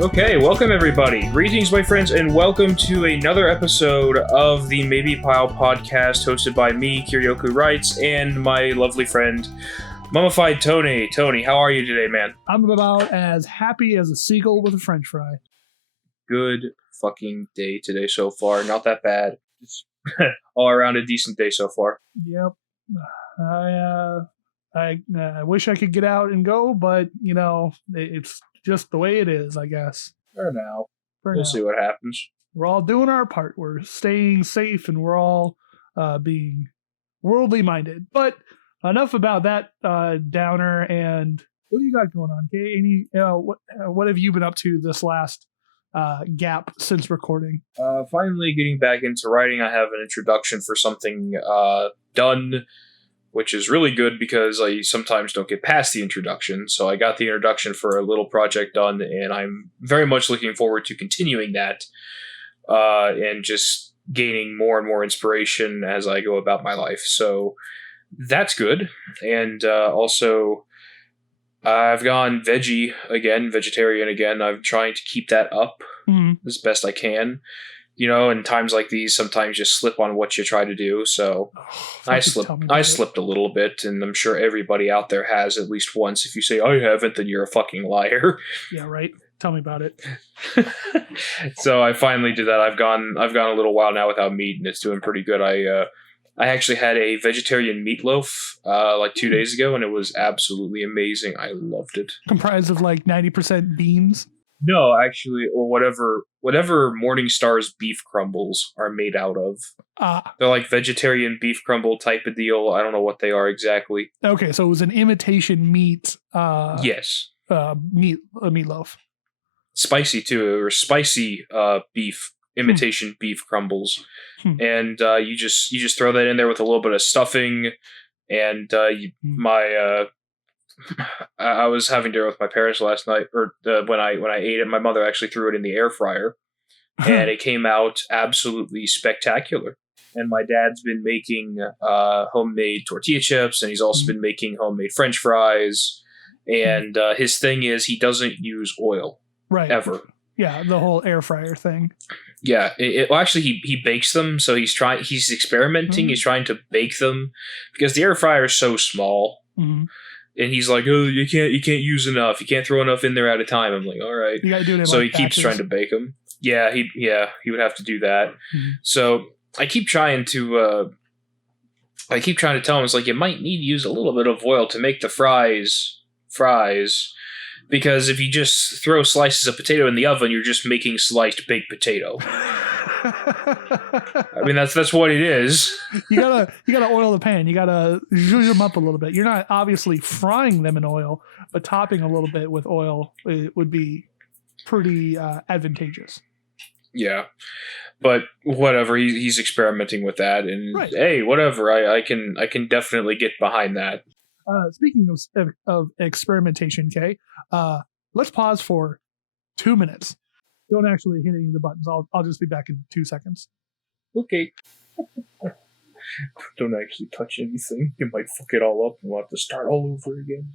Okay, welcome everybody. Greetings, my friends, and welcome to another episode of the Maybe Pile podcast hosted by me, Kiryoku Writes, and my lovely friend, Mummified Tony. Tony, how are you today, man? I'm about as happy as a seagull with a french fry. Good fucking day today so far. Not that bad. It's all around a decent day so far. Yep. I wish I could get out and go, but, you know, it's just the way it is, I guess. For now. For We'll now. see what happens. We're all doing our part. We're staying safe, and we're all being worldly minded. But enough about that downer. And what do you got going on, Kay? What have you been up to this last gap since recording? Finally getting back into writing. I have an introduction for something done, which is really good because I sometimes don't get past the introduction. So I got the introduction for a little project done, and I'm very much looking forward to continuing that and just gaining more and more inspiration as I go about my life. So that's good. And also, I've gone vegetarian again. I'm trying to keep that up as best I can. You know, in times like these, sometimes you slip on what you try to do. So I slipped a little bit, and I'm sure everybody out there has at least once. If you say I haven't, then you're a fucking liar. Yeah, right. Tell me about it. So I finally did that. I've gone a little while now without meat, and it's doing pretty good. I actually had a vegetarian meatloaf like 2 days ago, and it was absolutely amazing. I loved it. Comprised of like 90% beans? No, actually, or whatever Morningstar's beef crumbles are made out of. They're like vegetarian beef crumble type of deal. I don't know what they are exactly. Okay, so it was an imitation meat. Yes. Meatloaf. Spicy too, or spicy beef. Imitation beef crumbles, and you just throw that in there with a little bit of stuffing, and I was having dinner with my parents last night, or when I ate it, my mother actually threw it in the air fryer, and it came out absolutely spectacular. And my dad's been making homemade tortilla chips, and he's also been making homemade French fries. And his thing is he doesn't use oil, right? Ever. Yeah, the whole air fryer thing. Yeah, actually he bakes them, so he's experimenting. He's trying to bake them because the air fryer is so small, and he's like, "Oh, you can't use enough. You can't throw enough in there at a time." I'm like, "All right." You gotta do it in so like he keeps trying to bake them. Yeah, he would have to do that. So I keep trying to tell him, it's like, you might need to use a little bit of oil to make the fries. Because if you just throw slices of potato in the oven, you're just making sliced baked potato. I mean, that's what it is. You gotta oil the pan. You gotta zhuzh them up a little bit. You're not obviously frying them in oil, but topping a little bit with oil would be pretty advantageous. Yeah, but whatever. He's experimenting with that, and right. Hey, whatever. I can definitely get behind that. Speaking of experimentation, Kay, let's pause for 2 minutes. Don't actually hit any of the buttons. I'll just be back in 2 seconds. Okay. Don't actually touch anything. You might fuck it all up and we'll have to start all over again.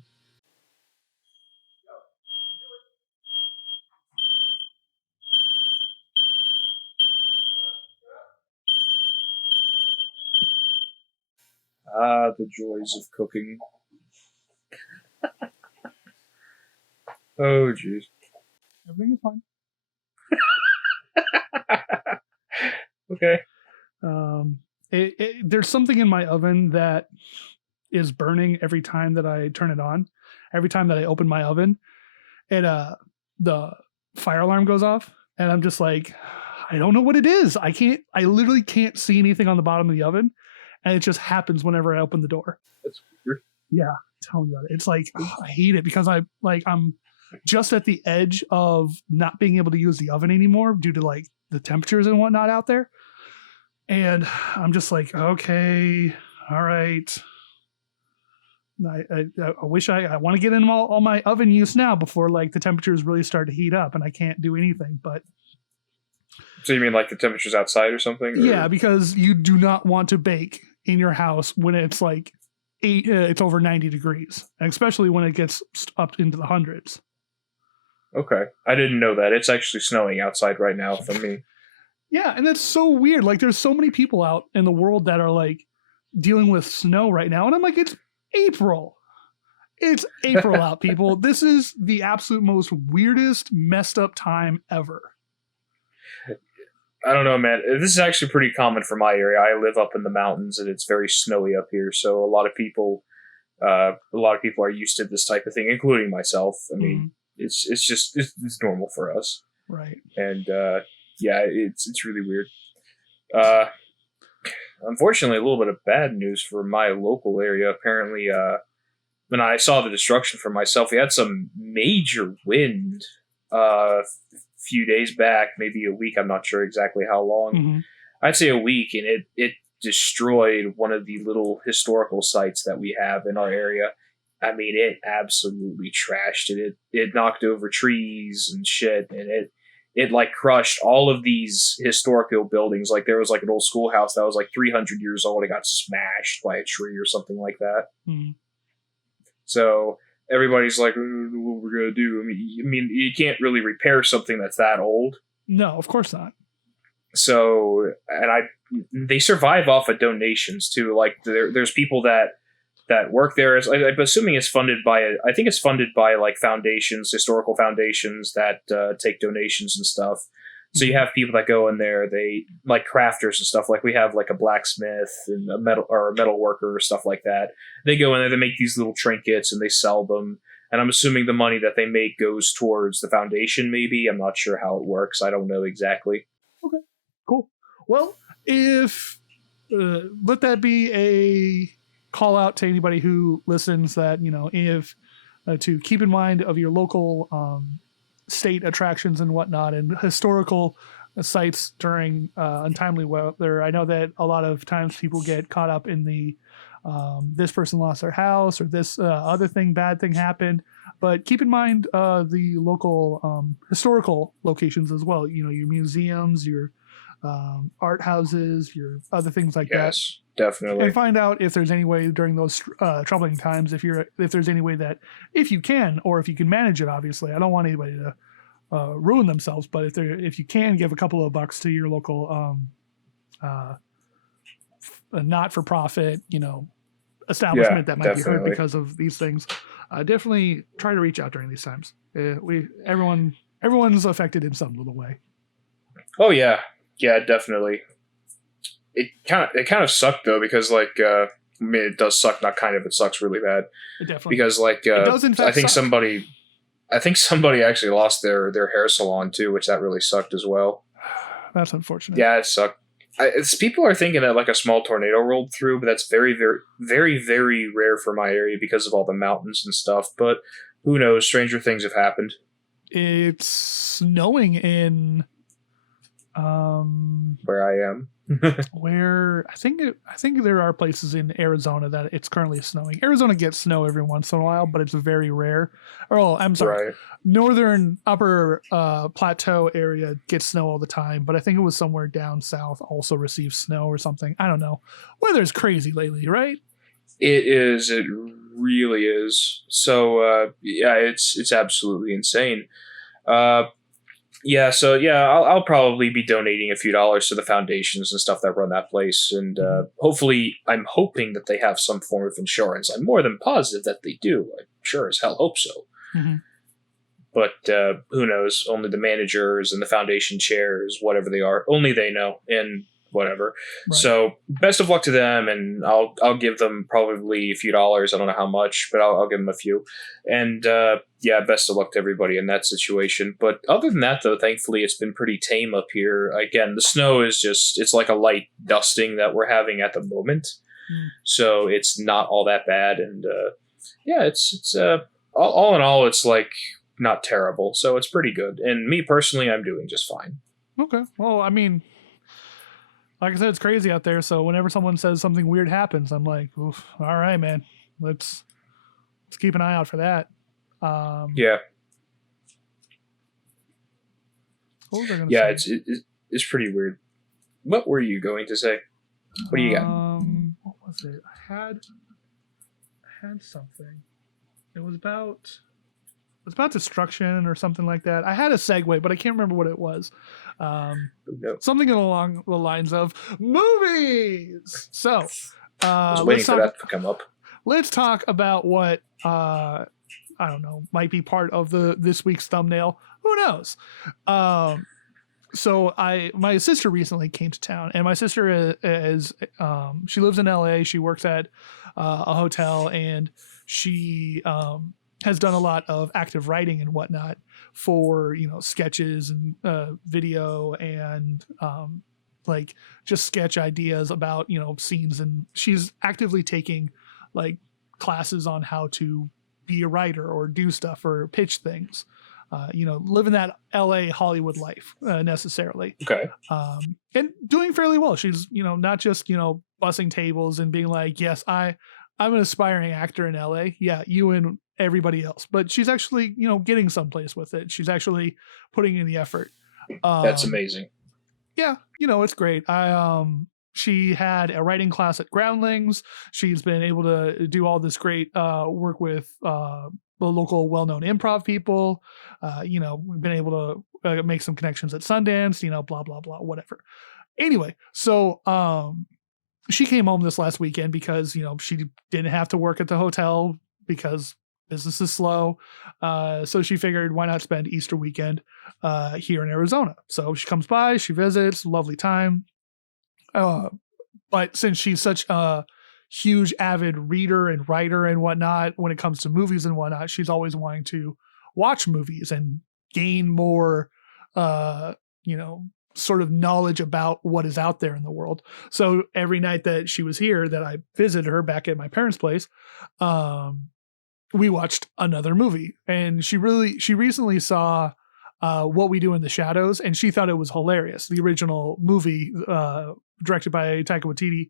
The joys of cooking. Oh, jeez. Everything is fine. Okay. There's something in my oven that is burning every time that I turn it on. Every time that I open my oven, the fire alarm goes off, and I'm just like, I don't know what it is. I literally can't see anything on the bottom of the oven, and it just happens whenever I open the door. That's weird. Yeah, tell me about it. It's like, I hate it because I'm just at the edge of not being able to use the oven anymore due to like the temperatures and whatnot out there. And I'm just like, okay, all right. I wish I want to get in all my oven use now before like the temperatures really start to heat up and I can't do anything. But so you mean like the temperatures outside or something? Or? Yeah, because you do not want to bake in your house when it's like it's over 90 degrees, and especially when it gets up into the hundreds. Okay. I didn't know that. It's actually snowing outside right now for me. Yeah, and that's so weird. Like, there's so many people out in the world that are like dealing with snow right now, and I'm like, it's April. It's April out, people. This is the absolute most weirdest, messed up time ever. I don't know, man. This is actually pretty common for my area. I live up in the mountains, and it's very snowy up here. So a lot of people are used to this type of thing, including myself. I mean, it's normal for us, Right. and yeah, it's really weird. Uh, Unfortunately, a little bit of bad news for my local area. Apparently, when I saw the destruction for myself, we had some major wind a few days back, maybe a week. I'm not sure exactly how long. Mm-hmm. I'd say a week, and it destroyed one of the little historical sites that we have in our area. I mean, it absolutely trashed it. It knocked over trees and shit, and it like crushed all of these historical buildings. Like there was like an old schoolhouse that was like 300 years old. It got smashed by a tree or something like that. Mm-hmm. So everybody's like, "What we're gonna do?" I mean, you can't really repair something that's that old. No, of course not. So, they survive off of donations too. Like there's people that work there. I'm assuming it's funded by. I think it's funded by like foundations, historical foundations that take donations and stuff. So you have people that go in there. They like crafters and stuff. Like we have like a blacksmith and a metal worker or stuff like that. They go in there. They make these little trinkets and they sell them. And I'm assuming the money that they make goes towards the foundation. Maybe I'm not sure how it works. I don't know exactly. Okay, cool. Well, if let that be a call out to anybody who listens that if to keep in mind of your local state attractions and whatnot and historical sites during untimely weather. I know that a lot of times people get caught up in the this person lost their house or this other bad thing happened, but keep in mind the local historical locations as well. Your museums, your art houses, your other things like that. Yes, definitely. And find out if there's any way during those troubling times, if there's any way that if you can or if you can manage it. Obviously, I don't want anybody to ruin themselves, but if you can give a couple of bucks to your local not-for-profit, establishment that might be hurt because of these things, definitely try to reach out during these times. Everyone's affected in some little way. Oh yeah, definitely. It kind of sucked though because I mean it does suck, not kind of, it sucks really bad. It definitely because it does in fact I think somebody actually lost their hair salon too, which that really sucked as well. That's unfortunate. Yeah, it sucked. People are thinking that like a small tornado rolled through, but that's very, very, very, very rare for my area because of all the mountains and stuff. But who knows? Stranger things have happened. It's snowing in where I am. where I think there are places in Arizona that it's currently snowing. Arizona gets snow every once in a while, but it's very rare. I'm sorry. Right. Northern upper plateau area gets snow all the time, but I think it was somewhere down south also receives snow or something. I don't know. Weather's crazy lately, right? It is. It really is. So yeah, it's absolutely insane. I'll probably be donating a few dollars to the foundations and stuff that run that place, and hopefully, I'm hoping that they have some form of insurance. I'm more than positive that they do. I sure as hell hope so. Mm-hmm. But who knows? Only the managers and the foundation chairs, whatever they are, only they know, and whatever. Right. So best of luck to them, and I'll give them probably a few dollars. I don't know how much, but I'll give them a few. And best of luck to everybody in that situation. But other than that, though, thankfully it's been pretty tame up here. Again, the snow is it's like a light dusting that we're having at the moment, so it's not all that bad. And it's all in all, it's like not terrible, so it's pretty good. And me personally, I'm doing just fine. Okay, well, I mean, like I said, it's crazy out there. So whenever someone says something weird happens, I'm like, oof, all right, man, let's keep an eye out for that. Yeah. What was I going to say? It's pretty weird. What were you going to say? What do you got? What was it? I had something. It was about. It's about destruction or something like that. I had a segue, but I can't remember what it was. Something along the lines of movies. So, I was waiting for that to come up. Let's talk about what I don't know might be part of this week's thumbnail. Who knows? So my sister recently came to town, and my sister is she lives in LA. She works at a hotel, and she has done a lot of active writing and whatnot for sketches and video and like just sketch ideas about scenes, and she's actively taking like classes on how to be a writer or do stuff or pitch things. Living that LA Hollywood life necessarily. Okay. And doing fairly well. She's, not just, bussing tables and being like, yes, I'm an aspiring actor in LA. Yeah, you and everybody else. But she's actually, getting someplace with it. She's actually putting in the effort. That's amazing. Yeah, it's great. She had a writing class at Groundlings. She's been able to do all this great work with the local well-known improv people. We've been able to make some connections at Sundance, blah, blah, blah, whatever. Anyway, so she came home this last weekend because, she didn't have to work at the hotel because business is slow. So she figured, why not spend Easter weekend here in Arizona? So she comes by, she visits, lovely time. But since she's such a huge avid reader and writer and whatnot, when it comes to movies and whatnot, she's always wanting to watch movies and gain more, sort of knowledge about what is out there in the world. So every night that she was here, that I visited her back at my parents' place, we watched another movie, and she recently saw What We Do in the Shadows, and she thought it was hilarious. The original movie, directed by Taika Waititi,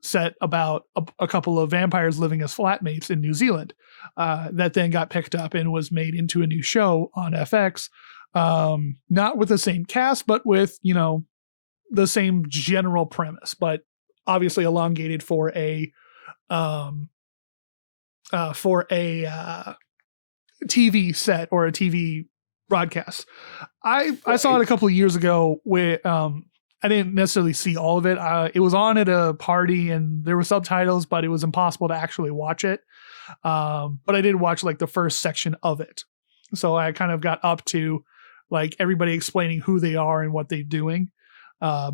set about a couple of vampires living as flatmates in New Zealand, that then got picked up and was made into a new show on FX, not with the same cast, but with the same general premise, but obviously elongated for a TV set or a TV broadcast. I saw it a couple of years ago where I didn't necessarily see all of it. It was on at a party and there were subtitles, but it was impossible to actually watch it. But I did watch like the first section of it. So I kind of got up to like everybody explaining who they are and what they're doing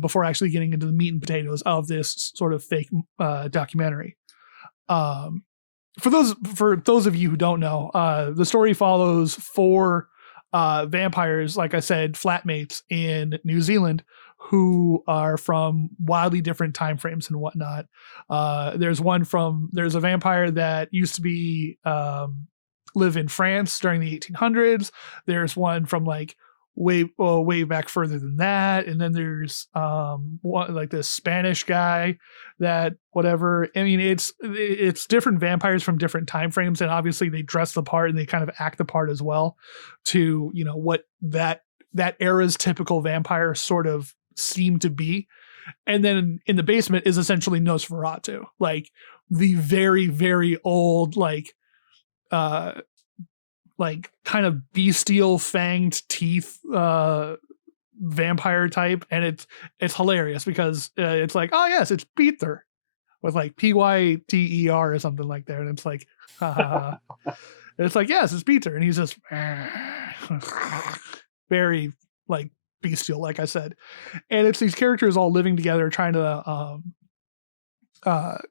before actually getting into the meat and potatoes of this sort of fake documentary. For those of you who don't know, the story follows 4 vampires, like I said, flatmates in New Zealand, who are from wildly different time frames and whatnot. There's a vampire that used to be live in France during the 1800s. There's one from like way back further than that, and then there's like this Spanish guy that whatever. I mean, it's different vampires from different time frames, and obviously they dress the part and they kind of act the part as well to what that era's typical vampire sort of seem to be. And then in the basement is essentially Nosferatu, like the very, very old, like kind of bestial fanged teeth vampire type. And it's hilarious because it's like, oh yes, it's Peter with like Pyter or something like that. And it's like, and it's like, yes, it's Peter. And he's just very like bestial, like I said. And it's these characters all living together trying to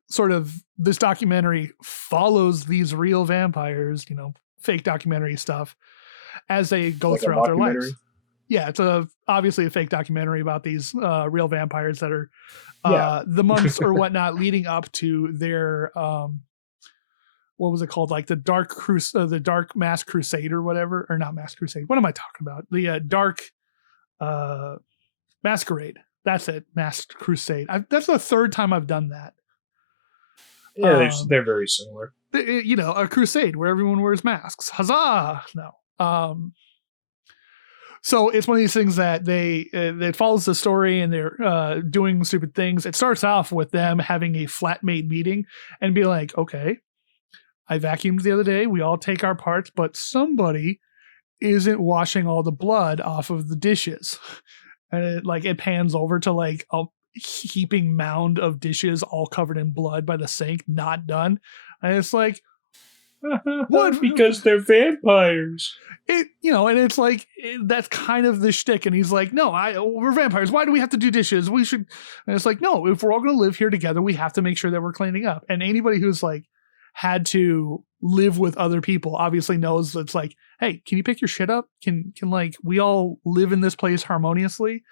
sort of, this documentary follows these real vampires, fake documentary stuff as they go like throughout their lives. Yeah, it's obviously a fake documentary about these real vampires that are the months or whatnot leading up to their what was it called, like the Dark Mask Crusade or whatever, or not Mask Crusade. What am I talking about? The Dark Masquerade. That's it, Masked Crusade. That's the 3rd time I've done that. Yeah, they're very similar. A crusade where everyone wears masks. Huzzah! No. So it's one of these things that it follows the story, and they're doing stupid things. It starts off with them having a flatmate meeting and be like, okay, I vacuumed the other day. We all take our parts, but somebody isn't washing all the blood off of the dishes. And it pans over to like a heaping mound of dishes all covered in blood by the sink, not done. And it's like, what? Because they're vampires. And it's like, that's kind of the shtick. And he's like, no, we're vampires. Why do we have to do dishes? We should. And it's like, no, if we're all going to live here together, we have to make sure that we're cleaning up. And anybody who's like had to live with other people obviously knows that it's like, hey, can you pick your shit up? Can like we all live in this place harmoniously?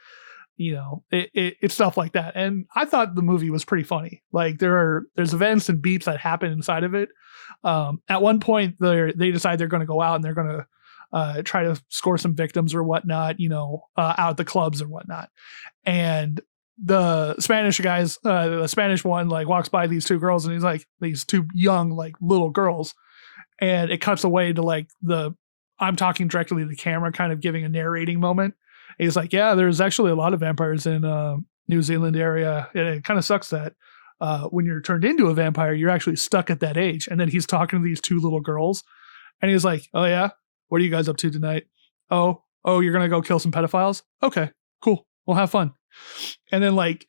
It's stuff like that. And I thought the movie was pretty funny. Like there's events and beats that happen inside of it. At one point they decide they're going to go out and they're going to try to score some victims or whatnot, out at the clubs or whatnot. And the Spanish guys, the Spanish one like walks by these two girls and he's like, these two young like little girls, and it cuts away to like I'm talking directly to the camera, kind of giving a narrating moment. And he's like, yeah, there's actually a lot of vampires in New Zealand area, and it kind of sucks that when you're turned into a vampire, you're actually stuck at that age. And then he's talking to these two little girls, and he's like, oh yeah, what are you guys up to tonight? Oh, you're gonna go kill some pedophiles? Okay, cool, we'll have fun. And then like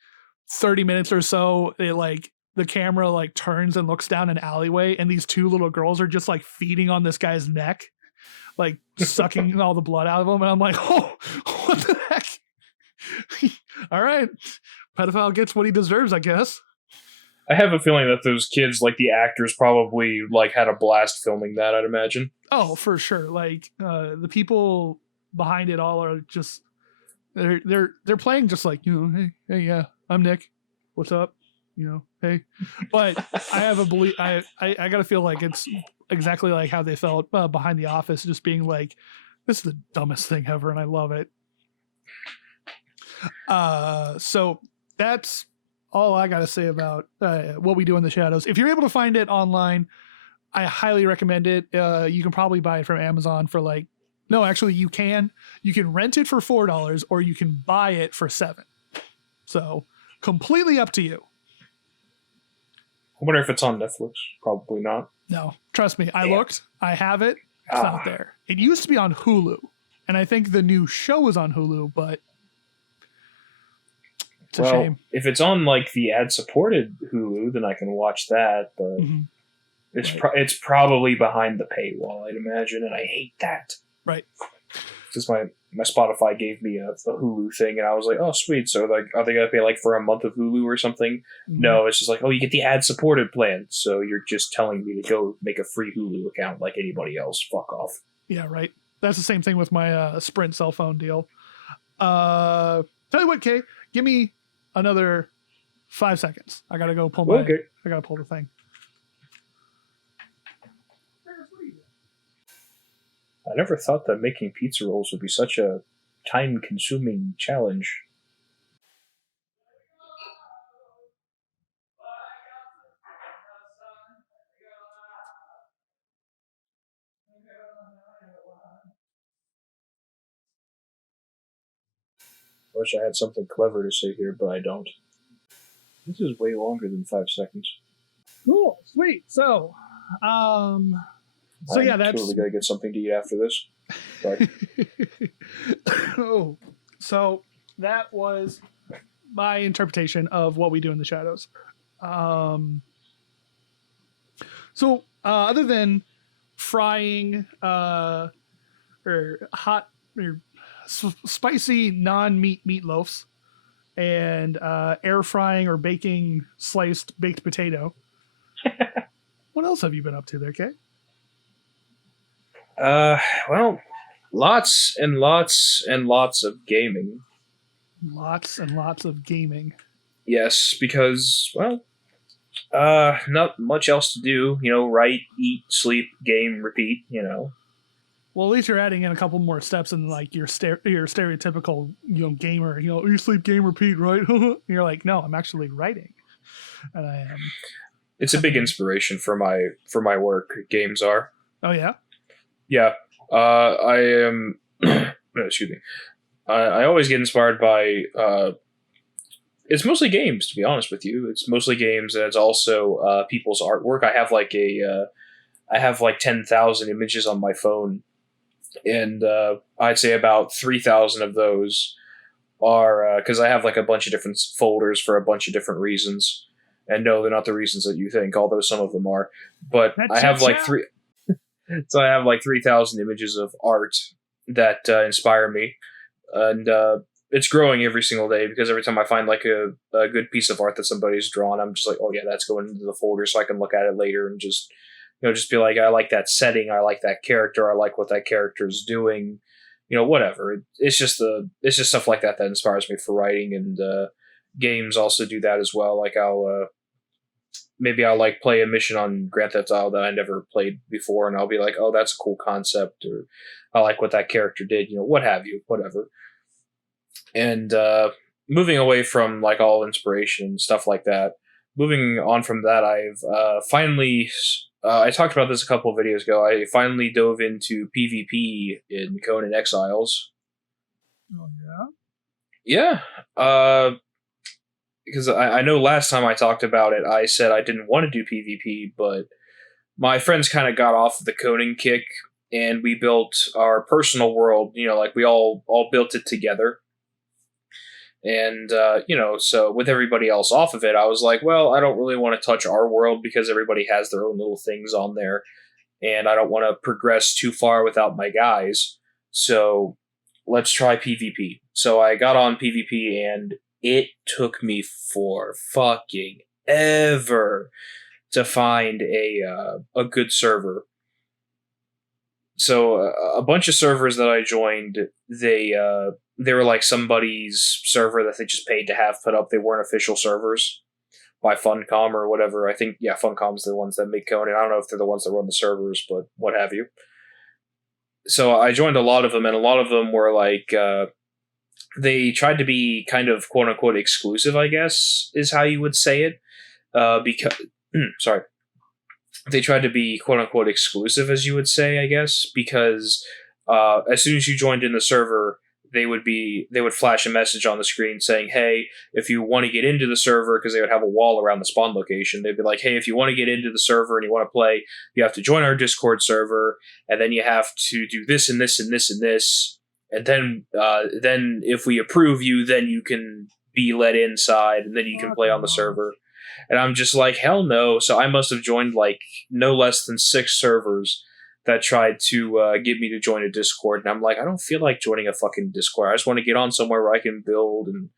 30 minutes or so, the camera like turns and looks down an alleyway, and these two little girls are just like feeding on this guy's neck, like sucking all the blood out of him. And I'm like, oh, what the heck? All right, pedophile gets what he deserves, I guess. I have a feeling that those kids, like the actors, probably like had a blast filming that, I'd imagine. Oh, for sure. Like the people behind it all are just they're playing just like, hey, yeah, I'm Nick. What's up? Hey. But I have a belief. I gotta feel like it's exactly like how they felt behind The Office, just being like, this is the dumbest thing ever, and I love it. So that's all I gotta say about what we do in the shadows. If you're able to find it online, I highly recommend it. You can probably buy it from Amazon for like, no, actually you can rent it for $4 or you can buy it for $7. So completely up to you. I wonder if it's on Netflix. Probably not. No, trust me. I looked. I have it. It's not there. It used to be on Hulu, and I think the new show is on Hulu, but it's a shame. If it's on like the ad-supported Hulu, then I can watch that, but it's probably behind the paywall, I'd imagine, and I hate that. Right. Because my Spotify gave me a Hulu thing, and I was like, oh, sweet. So, like, are they going to pay, like, for a month of Hulu or something? Mm-hmm. No, it's just like, oh, you get the ad-supported plan. So you're just telling me to go make a free Hulu account like anybody else. Fuck off. Yeah, right. That's the same thing with my Sprint cell phone deal. Tell you what, Kay, give me another 5 seconds. I got to go pull I got to pull the thing. I never thought that making pizza rolls would be such a time-consuming challenge. I wish I had something clever to say here, but I don't. This is way longer than 5 seconds. Cool, sweet. So yeah, that's totally gotta get something to eat after this. Sorry. So that was my interpretation of what we do in the shadows. So other than frying or hot or spicy non-meat meatloafs and air frying or baking sliced baked potato, what else have you been up to there, Kay? Well, lots and lots and lots of gaming. Lots and lots of gaming. Yes, because, well, not much else to do. Write, eat, sleep, game, repeat, Well, at least you're adding in a couple more steps in like your stereotypical, gamer, you sleep, game, repeat, right? You're like, no, I'm actually writing. And I am. It's a big inspiration for my work. Games are. Oh, yeah? Yeah, I am. Excuse me. I always get inspired by. It's mostly games, to be honest with you. It's mostly games, and it's also people's artwork. I have like I have like 10,000 images on my phone, and I'd say about 3,000 of those are because I have like a bunch of different folders for a bunch of different reasons. And no, they're not the reasons that you think, although some of them are. But I have like three. So I have like 3,000 images of art that inspire me, and it's growing every single day because every time I find like a good piece of art that somebody's drawn, I'm just like, oh yeah, that's going into the folder so I can look at it later and just just be like, I like that setting, I like that character, I like what that character is doing, whatever. It's just stuff like that that inspires me for writing, and games also do that as well. Like maybe I'll like play a mission on Grand Theft Auto that I never played before, and I'll be like, oh, that's a cool concept, or I like what that character did, what have you, whatever. And moving away from like all inspiration and stuff like that, moving on from that, I've finally, I talked about this a couple of videos ago, I finally dove into PvP in Conan Exiles. Oh, yeah? Yeah. Because I know last time I talked about it, I said I didn't want to do PvP, but my friends kind of got off the Conan kick, and we built our personal world, like we all built it together. And, so with everybody else off of it, I was like, well, I don't really want to touch our world because everybody has their own little things on there, and I don't want to progress too far without my guys. So let's try PvP. So I got on PvP, and it took me for fucking ever to find a good server. So a bunch of servers that I joined, they were like somebody's server that they just paid to have put up. They weren't official servers by Funcom or whatever. I think, yeah, Funcom's the ones that make Conan. I don't know if they're the ones that run the servers, but what have you. So I joined a lot of them, and a lot of them were like, they tried to be kind of quote unquote exclusive, I guess, is how you would say it. Because, sorry. They tried to be quote unquote exclusive, as you would say, I guess, because as soon as you joined in the server, they would flash a message on the screen saying, hey, if you want to get into the server, because they would have a wall around the spawn location, they'd be like, hey, if you want to get into the server and you want to play, you have to join our Discord server, and then you have to do this and this and this and this, and then if we approve you, then you can be let inside, and then you can play on the server. And I'm just like, hell no. So I must have joined like no less than 6 servers that tried to get me to join a Discord. And I'm like, I don't feel like joining a fucking Discord. I just want to get on somewhere where I can build and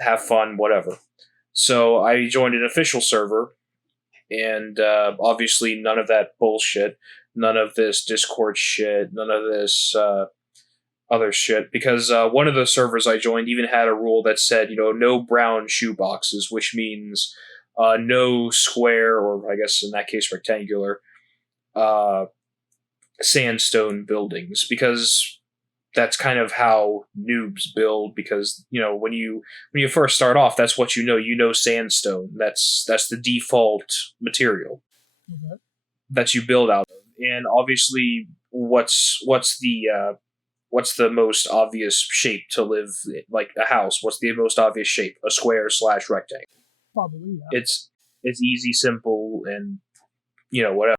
have fun, whatever. So I joined an official server. And obviously none of that bullshit. None of this Discord shit. None of this other shit. Because one of the servers I joined even had a rule that said, no brown shoe boxes, which means no square, or I guess in that case rectangular, sandstone buildings, because that's kind of how noobs build. Because when you first start off, that's what sandstone. That's the default material that you build out of. And obviously, what's the most obvious shape to live like a house? What's the most obvious shape? A square / rectangle. Probably, yeah. It's easy, simple, and whatever.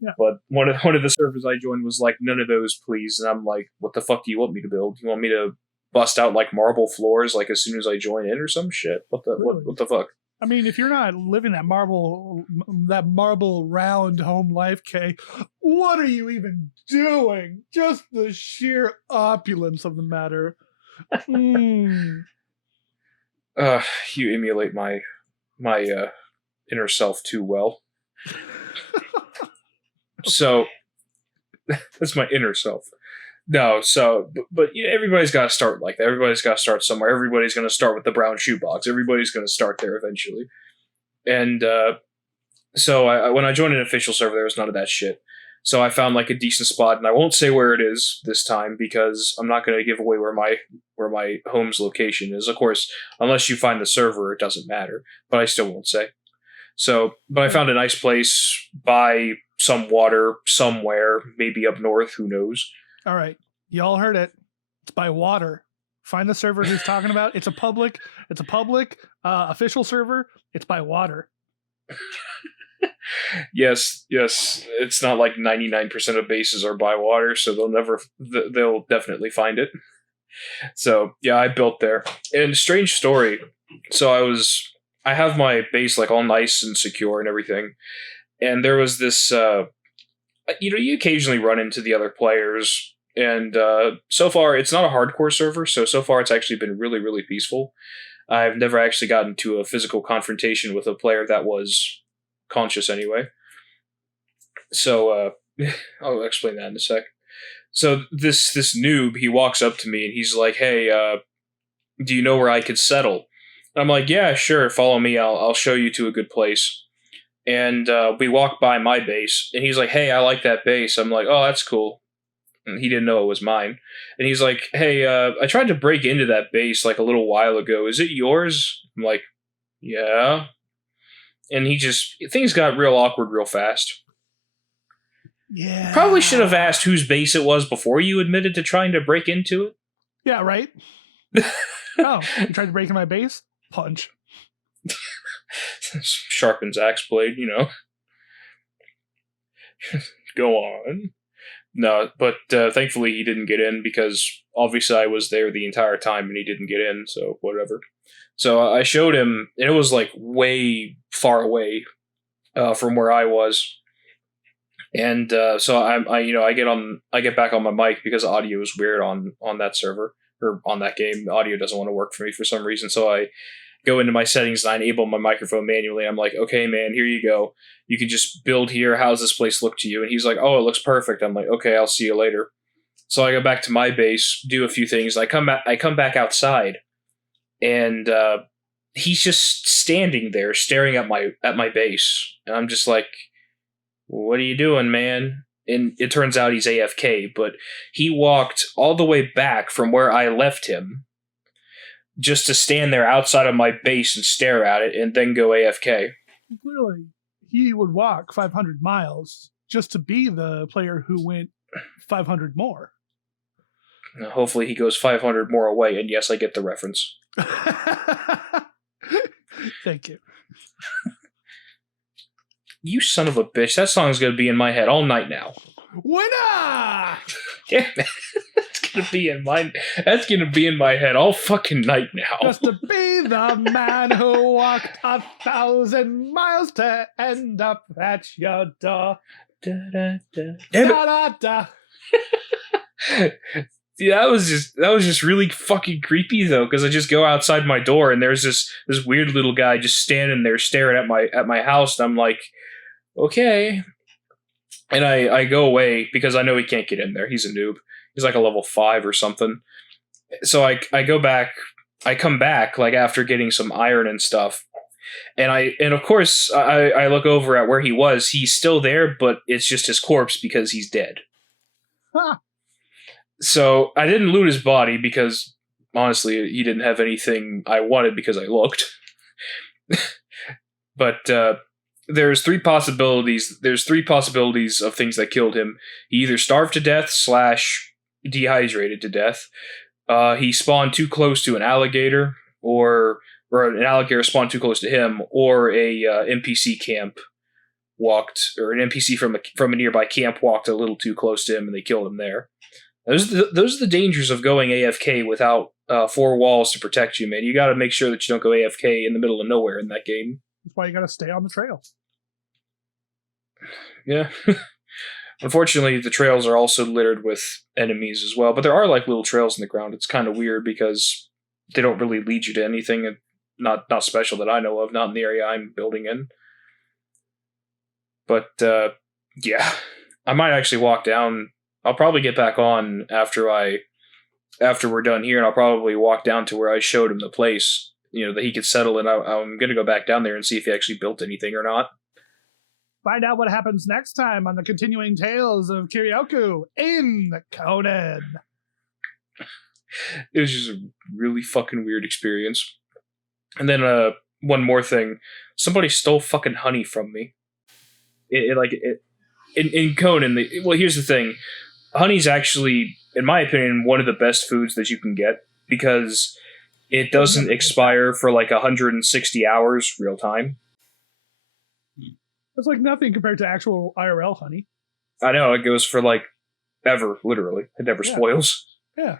Yeah. But one of the servers I joined was like, none of those, please. And I'm like, what the fuck do you want me to build? You want me to bust out like marble floors like as soon as I join in or some shit? What the fuck? I mean, if you're not living that marble round home life, Kay, what are you even doing? Just the sheer opulence of the matter. You emulate my inner self too well. So that's my inner self. No, so but everybody's got to start like that. Everybody's got to start somewhere. Everybody's going to start with the brown shoebox. Everybody's going to start there eventually. And so when I joined an official server, there was none of that shit. So I found like a decent spot, and I won't say where it is this time because I'm not going to give away where my home's location is. Of course, unless you find the server, it doesn't matter. But I still won't say. So, but I found a nice place by some water somewhere, maybe up north. Who knows? All right, y'all heard it. It's by water. Find the server he's talking about. It's a public official server. It's by water. Yes, yes. It's not like 99% of bases are by water, so they'll definitely find it. So yeah, I built there. And strange story. So I have my base like all nice and secure and everything. And there was this, you occasionally run into the other players. And so far, it's not a hardcore server, so far it's actually been really, really peaceful. I've never actually gotten to a physical confrontation with a player that was conscious anyway. So I'll explain that in a sec. So this noob, he walks up to me and he's like, "Hey, do you know where I could settle?" And I'm like, "Yeah, sure. Follow me. I'll show you to a good place." And we walk by my base, and he's like, "Hey, I like that base." I'm like, "Oh, that's cool." And he didn't know it was mine. And he's like, "Hey, I tried to break into that base like a little while ago. Is it yours?" I'm like, "Yeah." And things got real awkward real fast. Yeah. Probably should have asked whose base it was before you admitted to trying to break into it. Yeah, right? Oh, you tried to break in my base? Punch. Sharpens axe blade, Go on. No, but thankfully he didn't get in because obviously I was there the entire time and he didn't get in, so whatever. So I showed him, and it was like way far away from where I was. And so I get back on my mic because audio is weird on that server or on that game. Audio doesn't want to work for me for some reason. So I go into my settings and I enable my microphone manually. I'm like, "Okay, man, here you go. You can just build here. How's this place look to you?" And he's like, "Oh, it looks perfect." I'm like, "Okay, I'll see you later." So I go back to my base, do a few things. I come back outside, and he's just standing there staring at my base, and I'm just like, "What are you doing, man?" And it turns out he's AFK, but he walked all the way back from where I left him just to stand there outside of my base and stare at it and then go AFK. Clearly, he would walk 500 miles just to be the player who went 500 more. Hopefully he goes 500 more away, and yes, I get the reference. Thank you. You son of a bitch. That song's going to be in my head all night now. Winner! Yeah, that's going to be in my head all fucking night now. Just to be the man who walked 1,000 miles to end up at your door. Da, da, da. Damn it. Da, da, da. Yeah, that was just really fucking creepy though, because I just go outside my door and there's this weird little guy just standing there staring at my house, and I'm like, okay. And I go away because I know he can't get in there. He's a noob. He's like a level 5 or something. So I go back. I come back like after getting some iron and stuff. And of course I look over at where he was. He's still there, but it's just his corpse because he's dead. Huh. So I didn't loot his body because honestly he didn't have anything I wanted because I looked. But there's three possibilities. There's three possibilities of things that killed him. He either starved to death / dehydrated to death. He spawned too close to an alligator, or an alligator spawned too close to him, or a NPC camp or an NPC from a nearby camp walked a little too close to him, and they killed him there. Those are the dangers of going AFK without 4 walls to protect you, man. You got to make sure that you don't go AFK in the middle of nowhere in that game. That's why you got to stay on the trail. Yeah. Unfortunately, the trails are also littered with enemies as well, but there are like little trails in the ground. It's kind of weird because they don't really lead you to anything not special that I know of, not in the area I'm building in. But yeah, I might actually walk down. I'll probably get back on after we're done here, and I'll probably walk down to where I showed him the place, that he could settle in. I'm going to go back down there and see if he actually built anything or not. Find out what happens next time on the continuing tales of Kiryoku in Conan. It was just a really fucking weird experience. And then one more thing. Somebody stole fucking honey from me. In Conan, well, here's the thing. Honey's actually, in my opinion, one of the best foods that you can get because it doesn't expire for like 160 hours real time. It's like nothing compared to actual IRL honey. I know it goes for like ever, literally. It never spoils. Yeah.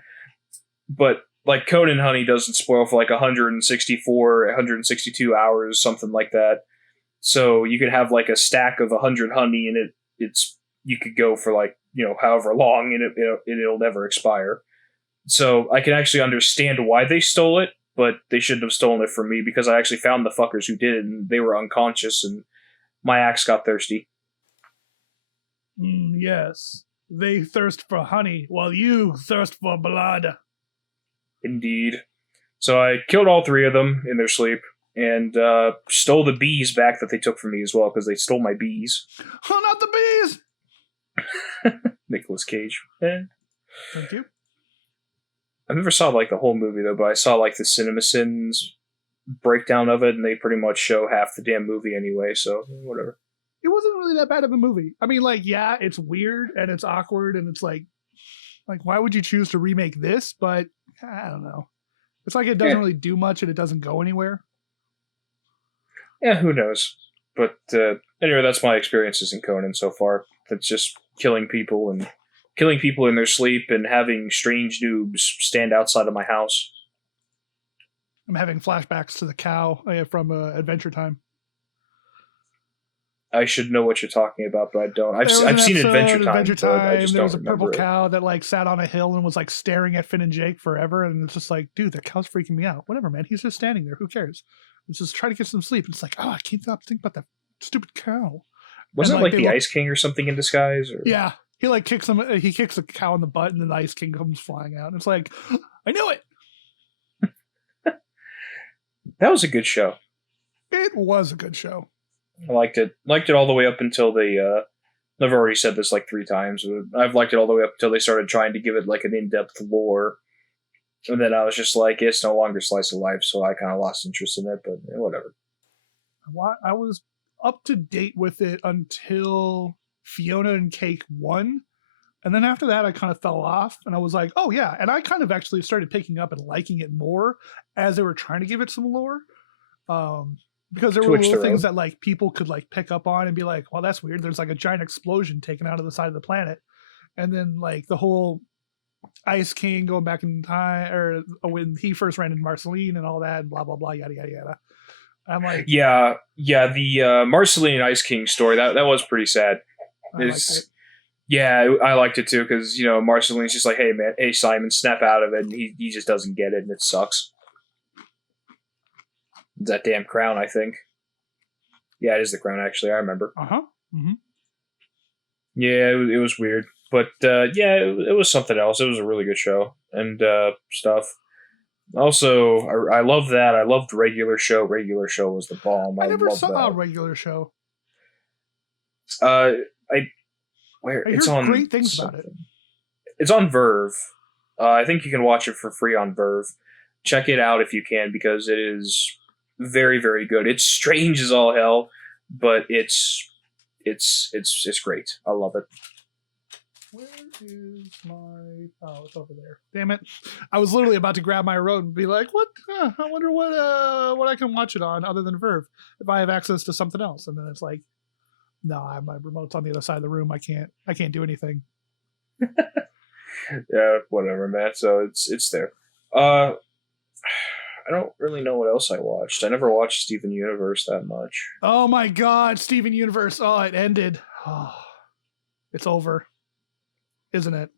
But like Conan honey doesn't spoil for like 164, 162 hours, something like that. So you could have like a stack of 100 honey, and it's you could go for like however long, and it'll never expire. So I can actually understand why they stole it, but they shouldn't have stolen it from me because I actually found the fuckers who did it, and they were unconscious, and my axe got thirsty. Yes, they thirst for honey while you thirst for blood. Indeed. So I killed all three of them in their sleep, and stole the bees back that they took from me as well, because they stole my bees. Oh, not the bees! Nicolas Cage. Thank you. I never saw like the whole movie though, but I saw like the CinemaSins breakdown of it, and they pretty much show half the damn movie anyway, so whatever. It wasn't really that bad of a movie. I mean, like, yeah, it's weird and it's awkward, and it's like why would you choose to remake this? But I don't know. It's like it doesn't really do much, and it doesn't go anywhere. Yeah, who knows? But anyway, that's my experiences in Conan so far. That's just killing people in their sleep and having strange noobs stand outside of my house. I'm having flashbacks to the cow from Adventure Time. I should know what you're talking about, but I don't. I've seen Adventure Time. I just there was a don't purple remember cow that like sat on a hill and was like staring at Finn and Jake forever, and it's just like, dude, that cow's freaking me out. Whatever, man. He's just standing there. Who cares? Let's just try to get some sleep. And it's like, oh, I can't stop thinking about that stupid cow. Wasn't it like the Ice King or something in disguise? Or? Yeah, he like kicks him. He kicks a cow in the butt, and then the Ice King comes flying out. And it's like, I knew it. That was a good show. It was a good show. I liked it. Liked it all the way up until they. I've already said this like 3 times. I've liked it all the way up until they started trying to give it like an in-depth lore, and then I was just like, it's no longer slice of life, so I kind of lost interest in it. But whatever. I was up to date with it until Fiona and Cake won, and then after that, I kind of fell off, and I was like, oh yeah, and I kind of actually started picking up and liking it more as they were trying to give it some lore. Because there were little things that like people could like pick up on and be like, well, that's weird. There's like a giant explosion taken out of the side of the planet. And then like the whole Ice King going back in time, or when he first ran into Marceline and all that, and blah, blah, blah, yada, yada, yada. I'm like, yeah, the Marceline Ice King story, that was pretty sad. Yeah, I liked it too, because, Marceline's just like, hey man, hey Simon, snap out of it, and he just doesn't get it, and it sucks. That damn crown, I think. Yeah, it is the crown, actually. I remember. Uh-huh. Mm-hmm. Yeah, it was weird. But, it was something else. It was a really good show. And stuff. Also, I love that. I loved Regular Show. Regular Show was the bomb. I never saw a Regular Show. I heard great things about it. It's on Verve. I think you can watch it for free on Verve. Check it out if you can, because it is very, very good. It's strange as all hell, but it's great. I love it. Where is my? Oh, it's over there. Damn it! I was literally about to grab my remote and be like, "What? I wonder what I can watch it on other than Verve if I have access to something else." And then it's like, no, my remote's on the other side of the room. I can't do anything. Yeah, whatever, man. So it's there. I don't really know what else I watched. I never watched Steven Universe that much. Oh my god, Steven Universe. Oh, it ended. Oh, it's over. Isn't it?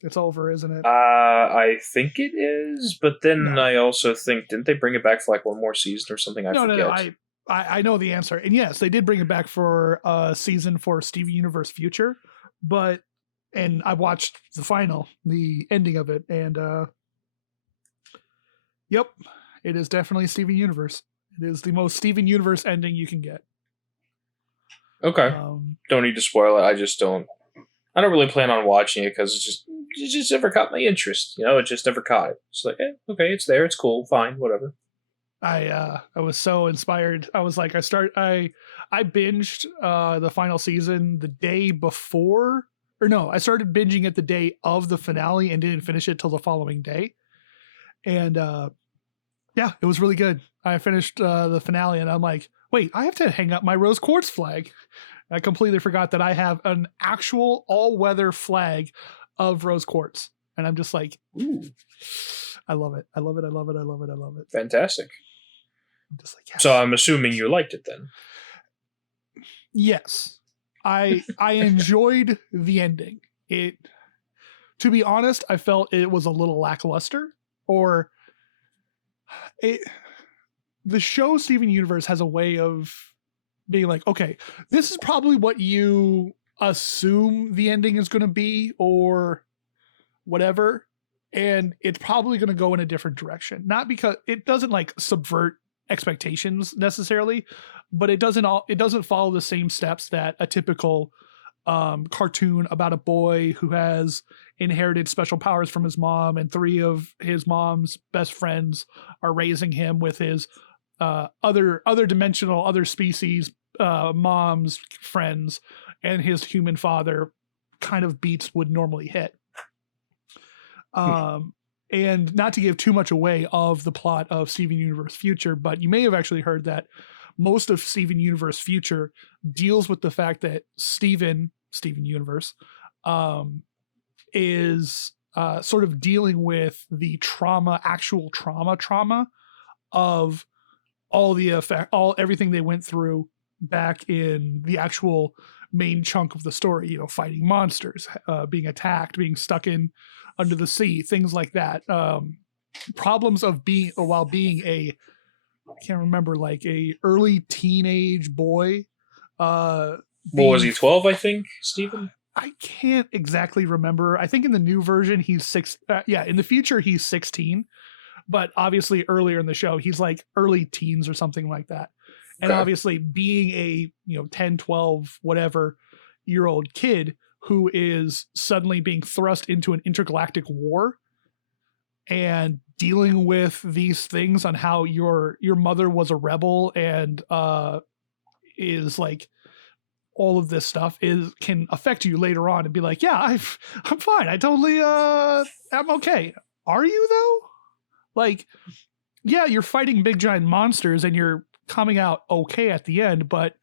It's over, isn't it? I think it is, but then I also think, didn't they bring it back for like one more season or something? I forget. No. I know the answer. And yes, they did bring it back for a season for Steven Universe Future, and I watched the ending of it, and yep. It is definitely Steven Universe. It is the most Steven Universe ending you can get. Okay. Don't need to spoil it. I don't really plan on watching it because it just never caught my interest. It just never caught it. It's like, okay, it's there. It's cool. Fine. Whatever. I was so inspired. I was like, I binged the final season the day before, or no, I started binging it the day of the finale and didn't finish it till the following day. And, yeah, it was really good. I finished the finale and I'm like, wait, I have to hang up my rose quartz flag. I completely forgot that I have an actual all-weather flag of rose quartz. And I'm just like, Ooh, I love it. I love it. I love it. I love it. I love it. fantastic. I'm just like, yes. So I'm assuming you liked it then. Yes. I enjoyed the ending. It, to be honest, I felt it was a little lackluster, or the show Steven Universe has a way of being like, okay, this is probably what you assume the ending is going to be, or whatever, and it's probably going to go in a different direction. Not because it doesn't like subvert expectations necessarily, but it doesn't follow the same steps that a typical cartoon about a boy who has inherited special powers from his mom, and 3 of his mom's best friends are raising him with his other dimensional, other species mom's friends, and his human father kind of beats would normally hit. And not to give too much away of the plot of Steven Universe Future, but you may have actually heard that most of Steven Universe Future deals with the fact that Steven Universe is sort of dealing with the actual trauma of everything they went through back in the actual main chunk of the story, fighting monsters, being attacked, being stuck in under the sea, things like that. Problems of being I can't remember, like a early teenage boy. What was he, 12, I think, Steven? I can't exactly remember. I think in the new version he's 6. In the future he's 16, but obviously earlier in the show he's like early teens or something like that. And obviously being a 10, 12, whatever year old kid who is suddenly being thrust into an intergalactic war and dealing with these things on how your mother was a rebel and is like, all of this stuff can affect you later on and be like, yeah, I'm fine. I totally I'm okay. Are you though? Like, yeah, you're fighting big giant monsters and you're coming out okay at the end, but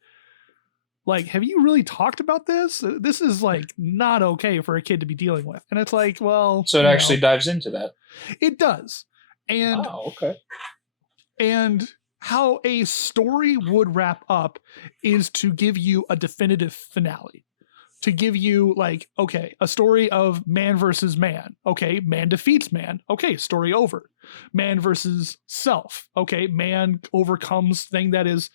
like, have you really talked about this? This is like not okay for a kid to be dealing with. And it's like, well, so it actually dives into that. It does. And okay. And how a story would wrap up is to give you a definitive finale, to give you like, okay, a story of man versus man. Okay, man defeats man. Okay, story over. Man versus self. Okay, man overcomes thing that is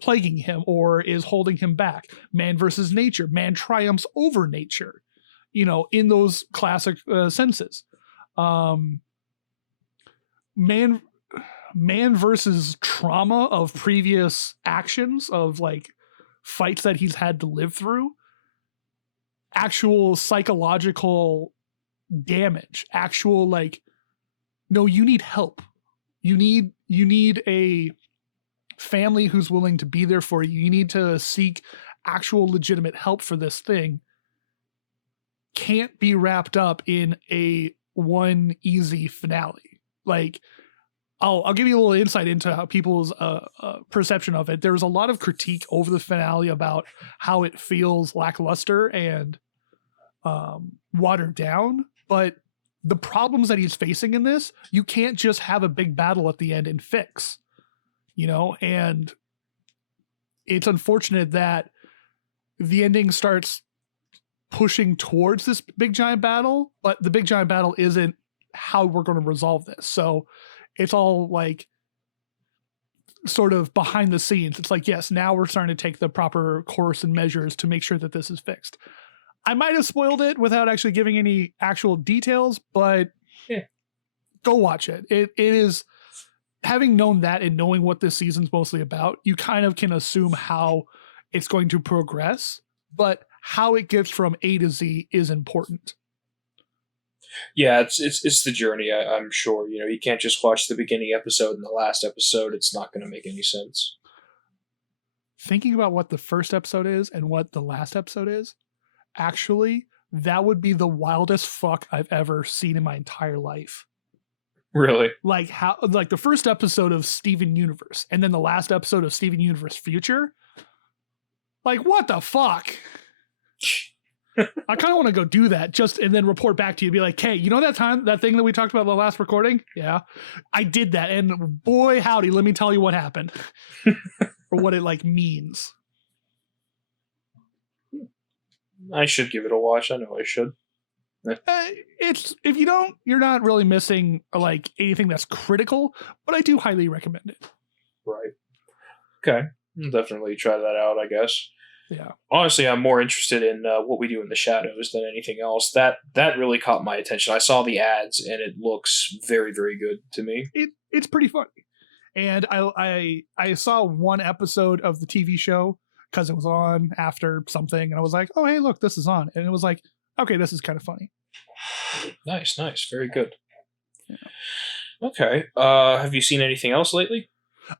plaguing him or is holding him back. Man versus nature. Man triumphs over nature, in those classic senses. Man versus trauma of previous actions, of like fights that he's had to live through, actual psychological damage, actual like, no, you need help. You need a family who's willing to be there for you. You need to seek actual legitimate help for this thing. Can't be wrapped up in a one easy finale. Like, I'll give you a little insight into how people's perception of it. There was a lot of critique over the finale about how it feels lackluster and watered down. But the problems that he's facing in this, you can't just have a big battle at the end and fix, and it's unfortunate that the ending starts pushing towards this big giant battle, but the big giant battle isn't how we're going to resolve this. So it's all like sort of behind the scenes. It's like, yes, now we're starting to take the proper course and measures to make sure that this is fixed. I might have spoiled it without actually giving any actual details, but go watch it. It is, having known that and knowing what this season's mostly about, you kind of can assume how it's going to progress, but how it gets from A to Z is important. Yeah, it's the journey. I'm sure. You can't just watch the beginning episode and the last episode. It's not going to make any sense. Thinking about what the first episode is and what the last episode is, actually, that would be the wildest fuck I've ever seen in my entire life. Really? Like how, like the first episode of Steven Universe, and then the last episode of Steven Universe Future. Like, what the fuck? I kind of want to go do that just and then report back to you. Be like, hey, you know that thing that we talked about in the last recording? Yeah, I did that, and boy, howdy, let me tell you what happened or what it like means. I should give it a watch. I know I should. It's if you don't, you're not really missing like anything that's critical, but I do highly recommend it. Right. Okay. I'll definitely try that out, I guess. Yeah. Honestly, I'm more interested in what we do in the shadows than anything else. That really caught my attention. I saw the ads, and it looks very, very good to me. It's pretty funny, and I saw one episode of the TV show because it was on after something, and I was like, oh hey, look, this is on, and it was like, okay, this is kind of funny. Nice, very good. Yeah. Okay. Have you seen anything else lately?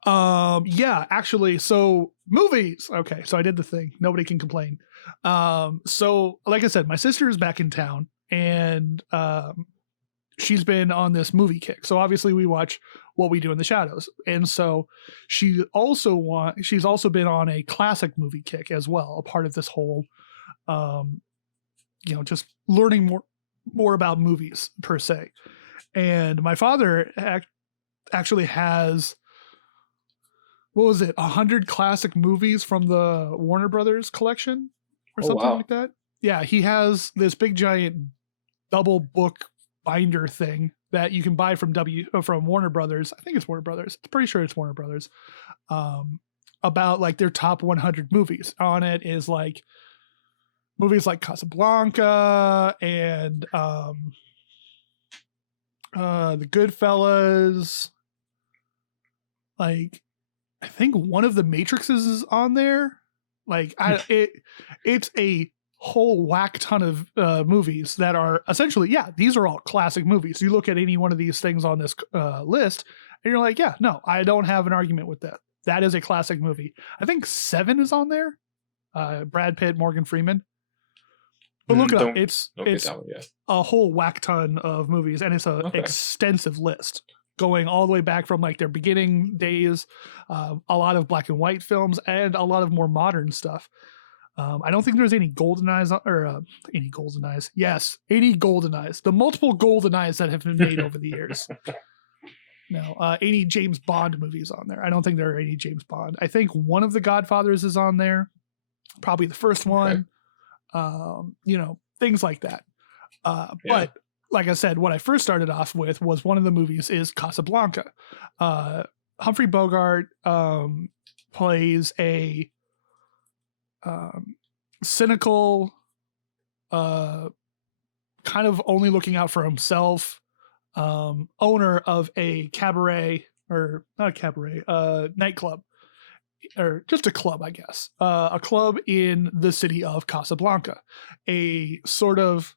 Yeah, actually, so movies. Okay, so I did the thing. Nobody can complain. So like I said, my sister is back in town, and she's been on this movie kick. So obviously we watch What We Do in the Shadows. And so she's also been on a classic movie kick as well, a part of this whole just learning more about movies per se. And my father actually has, what was it, 100 classic movies from the Warner Brothers collection or something like that. Yeah, he has this big giant double book binder thing that you can buy from Warner Brothers. I think it's Warner Brothers. I'm pretty sure it's Warner Brothers. About like their top 100 movies. On it is like movies like Casablanca and The Goodfellas. Like, I think one of the Matrixes is on there. Like, it's a whole whack ton of movies that are essentially, yeah, these are all classic movies. You look at any one of these things on this list, and you're like, yeah, no, I don't have an argument with that. That is a classic movie. I think 7 is on there. Brad Pitt, Morgan Freeman. But look it up. It's a whole whack ton of movies, and it's an extensive list going all the way back from like their beginning days, a lot of black and white films, and a lot of more modern stuff. I don't think there's any GoldenEyes or any GoldenEyes. Yes, any GoldenEyes. The multiple GoldenEyes that have been made over the years. No, any James Bond movies on there. I don't think there are any James Bond. I think one of the Godfathers is on there. Probably the first one. Things like that. But like I said, what I first started off with was one of the movies is Casablanca. Humphrey Bogart plays a cynical, kind of only looking out for himself, owner of a cabaret, or not a cabaret, nightclub, or just a club, I guess. A club in the city of Casablanca, a sort of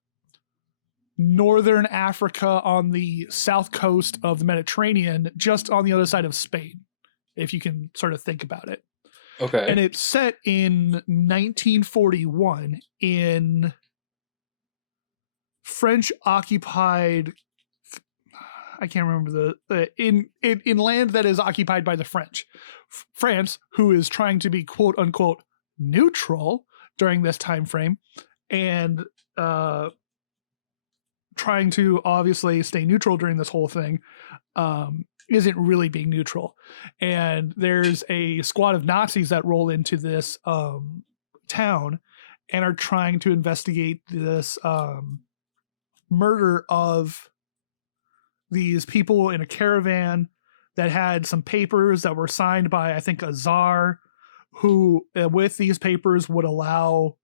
northern Africa on the south coast of the Mediterranean, just on the other side of Spain, if you can sort of think about it. Okay. And it's set in 1941 in French occupied, I can't remember in land that is occupied by the French. France, who is trying to be quote unquote neutral during this time frame, and trying to obviously stay neutral during this whole thing, isn't really being neutral. And there's a squad of Nazis that roll into this town and are trying to investigate this murder of these people in a caravan that had some papers that were signed by, I think, a czar, who with these papers would allow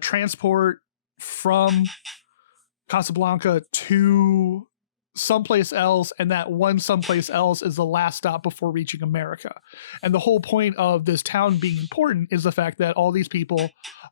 transport from Casablanca to someplace else, and that one someplace else is the last stop before reaching America. And the whole point of this town being important is the fact that all these people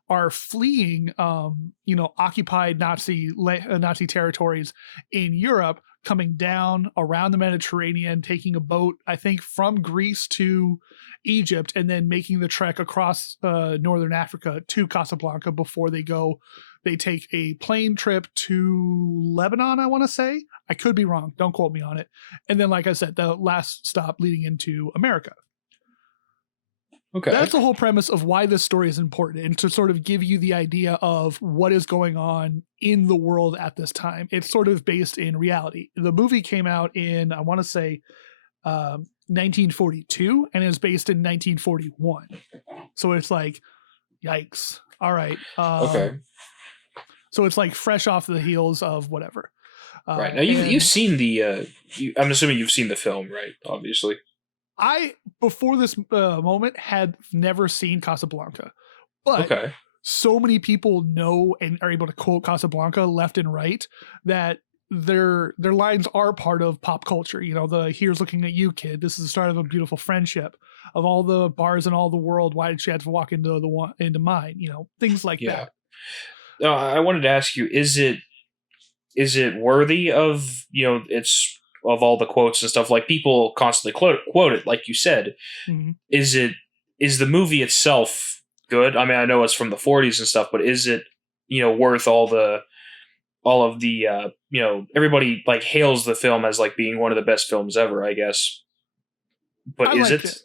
are fleeing occupied Nazi territories in Europe, coming down around the Mediterranean, taking a boat, I think, from Greece to Egypt, and then making the trek across northern Africa to Casablanca before they go They take a plane trip to Lebanon, I want to say. I could be wrong. Don't quote me on it. And then, like I said, the last stop leading into America. Okay. That's the whole premise of why this story is important, and to sort of give you the idea of what is going on in the world at this time. It's sort of based in reality. The movie came out in, I want to say, 1942, and is based in 1941. So it's like, yikes. All right. Okay. So it's like fresh off the heels of whatever. Right. Now you've seen the. I'm assuming you've seen the film, right? Obviously. I, before this moment, had never seen Casablanca, but Okay. so many people know and are able to quote Casablanca left and right that their lines are part of pop culture. You know, the "Here's looking at you, kid. This is the start of a beautiful friendship. Of all the bars in all the world, why did she have to walk into mine?" You know, things like that. I wanted to ask you: is it worthy of, it's of all the quotes and stuff, like people constantly quote it, like you said? Mm-hmm. Is the movie itself good? I mean, I know it's from the 40s and stuff, but is it, worth all of the everybody like hails the film as like being one of the best films ever, I guess. But is it?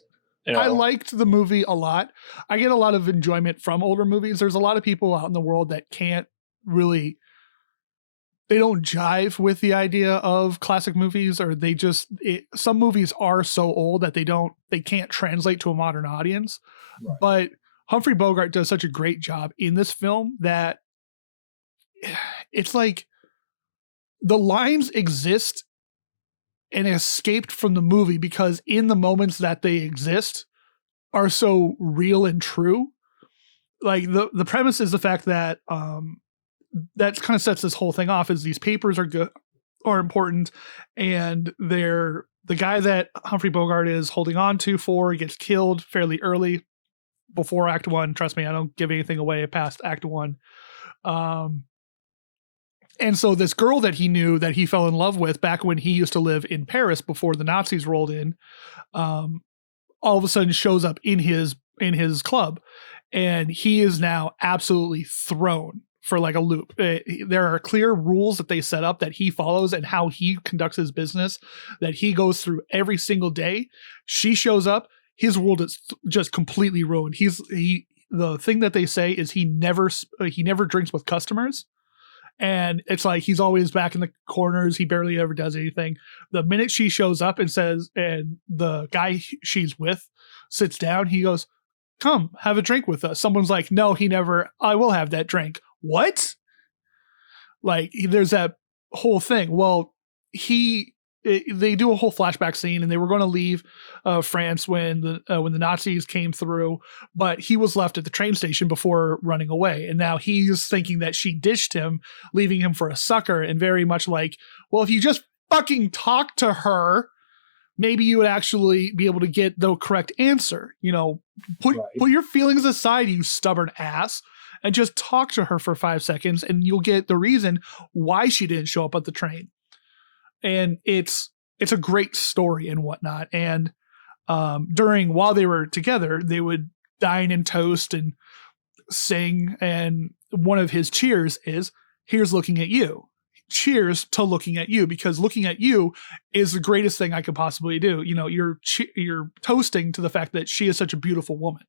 I liked the movie a lot. I get a lot of enjoyment from older movies. There's a lot of people out in the world that can't really, they don't jive with the idea of classic movies, or some movies are so old that they can't translate to a modern audience. Right. But Humphrey Bogart does such a great job in this film that it's like the lines exist and escaped from the movie because in the moments that they exist are so real and true. Like the premise is the fact that that kind of sets this whole thing off, is these papers are important, and the guy that Humphrey Bogart is holding on to gets killed fairly early before Act 1. Trust me, I don't give anything away past Act 1. And so this girl that he knew, that he fell in love with back when he used to live in Paris before the Nazis rolled in, all of a sudden shows up in his club, and he is now absolutely thrown for like a loop. There are clear rules that they set up that he follows and how he conducts his business that he goes through every single day. She shows up, his world is just completely ruined. The thing that they say is he never drinks with customers. And it's like he's always back in the corners. He barely ever does anything. The minute she shows up and the guy she's with sits down, he goes, "Come, have a drink with us." Someone's like, "No, he never. I will have that drink." What? Like, there's that whole thing. Well, they do a whole flashback scene, and they were going to leave France when the Nazis came through, but he was left at the train station before running away, and now he's thinking that she ditched him, leaving him for a sucker, and very much like, well, if you just fucking talk to her, maybe you would actually be able to get the correct answer. You know, put your feelings aside, you stubborn ass, and just talk to her for 5 seconds, and you'll get the reason why she didn't show up at the train. And it's a great story and whatnot. And while they were together, they would dine and toast and sing. And one of his cheers is, "Here's looking at you. Cheers to looking at you," because looking at you is the greatest thing I could possibly do. You know, you're toasting to the fact that she is such a beautiful woman.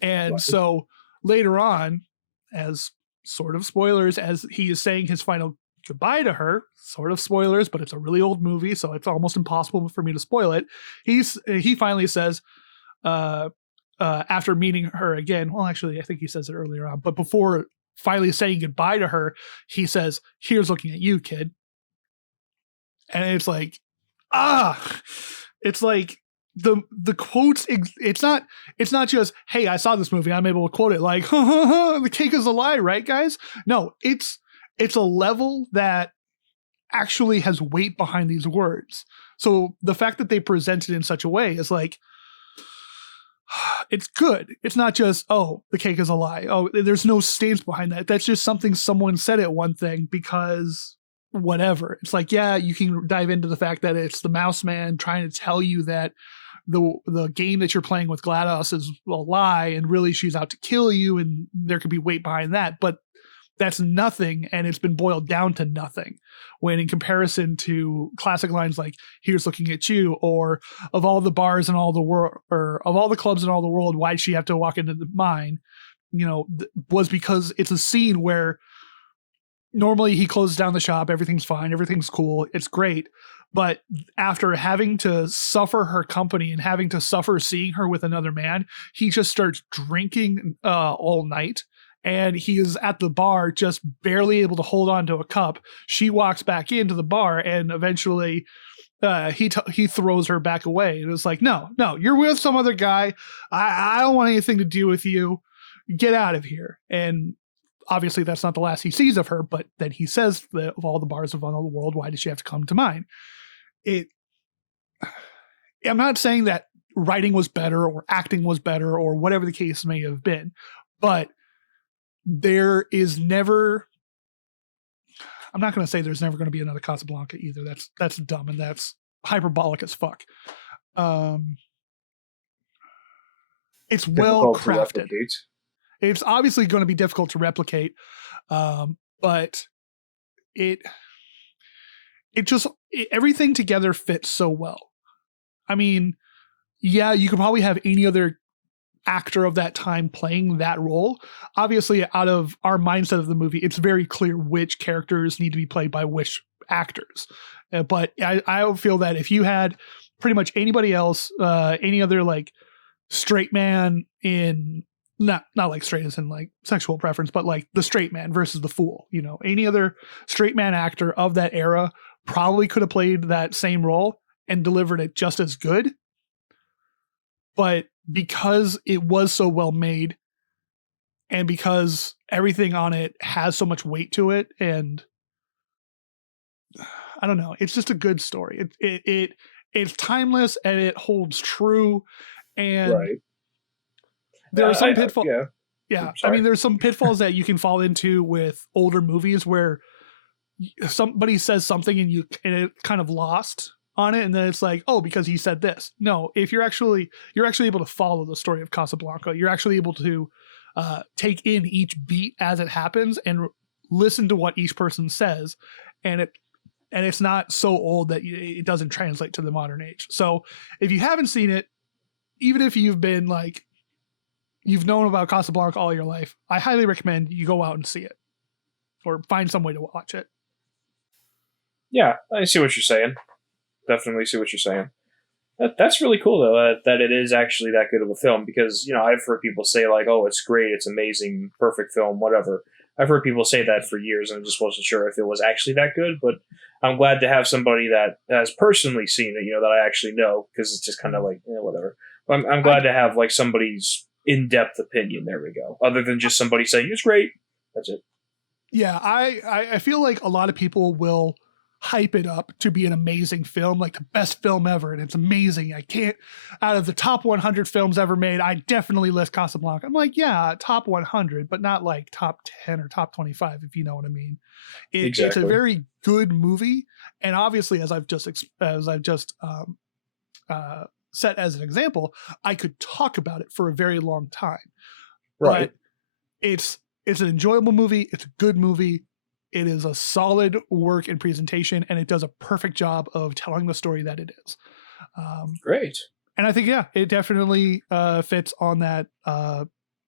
And so later on, as sort of spoilers, as he is saying his final goodbye to her, sort of spoilers, but it's a really old movie, so it's almost impossible for me to spoil it. He finally says, after meeting her again, well, actually, I think he says it earlier on, but before finally saying goodbye to her, he says, "Here's looking at you, kid." And it's like, it's like the quotes. It's not just, "Hey, I saw this movie, I'm able to quote it," like, "The cake is a lie," right, guys? No, it's a level that actually has weight behind these words. So the fact that they present it in such a way is like, it's good. It's not just, "Oh, the cake is a lie." Oh, there's no stains behind that. That's just something someone said at one thing because whatever. It's like, yeah, you can dive into the fact that it's the mouse man trying to tell you that the game that you're playing with GLaDOS is a lie, and really she's out to kill you, and there could be weight behind that. But that's nothing, and it's been boiled down to nothing. When in comparison to classic lines like "Here's looking at you," or "Of all the bars in all the world," or "Of all the clubs in all the world, why'd she have to walk into mine?" Was because it's a scene where normally he closes down the shop, everything's fine, everything's cool, it's great. But after having to suffer her company and having to suffer seeing her with another man, he just starts drinking all night. And he is at the bar, just barely able to hold on to a cup. She walks back into the bar, and eventually he throws her back away. And it's like, no, you're with some other guy. I don't want anything to do with you. Get out of here. And obviously that's not the last he sees of her, but then he says that of all the bars of all the world, why did she have to come to mine? I'm not saying that writing was better or acting was better or whatever the case may have been, but there is never, I'm not going to say there's never going to be another Casablanca either. That's dumb, and that's hyperbolic as fuck. It's well crafted. It's obviously going to be difficult to replicate, but everything together fits so well. I mean, yeah, you could probably have any other actor of that time playing that role. Obviously, out of our mindset of the movie, it's very clear which characters need to be played by which actors. But I feel that if you had pretty much anybody else, any other like straight man in, not like straight as in like sexual preference, but like the straight man versus the fool, any other straight man actor of that era probably could have played that same role and delivered it just as good. But because it was so well made, and because everything on it has so much weight to it, and I don't know, it's just a good story. It's timeless and it holds true. And right. There are some pitfalls. Yeah. I mean, there's some pitfalls that you can fall into with older movies where somebody says something and it kind of lost on it, and then it's like, oh, because he said this. No, if you're actually able to follow the story of Casablanca, you're actually able to take in each beat as it happens and listen to what each person says, and it's not so old that it doesn't translate to the modern age. So if you haven't seen it, even if you've been like, you've known about Casablanca all your life, I highly recommend you go out and see it or find some way to watch it. Yeah, I see what you're saying. Definitely see what you're saying. That's really cool, though, that it is actually that good of a film, because, I've heard people say, like, oh, it's great, it's amazing, perfect film, whatever. I've heard people say that for years, and I just wasn't sure if it was actually that good, but I'm glad to have somebody that has personally seen it, that I actually know, because it's just kind of like, whatever. But I'm glad to have, like, somebody's in-depth opinion, there we go, other than just somebody saying, it's great, that's it. Yeah, I feel like a lot of people will hype it up to be an amazing film, like the best film ever, and it's amazing. Out of the top 100 films ever made, I definitely list Casablanca. I'm like, yeah, top 100, but not like top 10 or top 25, if you know what I mean. Exactly. It's a very good movie, and obviously, as I've just set as an example, I could talk about it for a very long time. Right. But it's an enjoyable movie. It's a good movie. It is a solid work in presentation, and it does a perfect job of telling the story that it is. Great. And I think, yeah, it definitely fits on that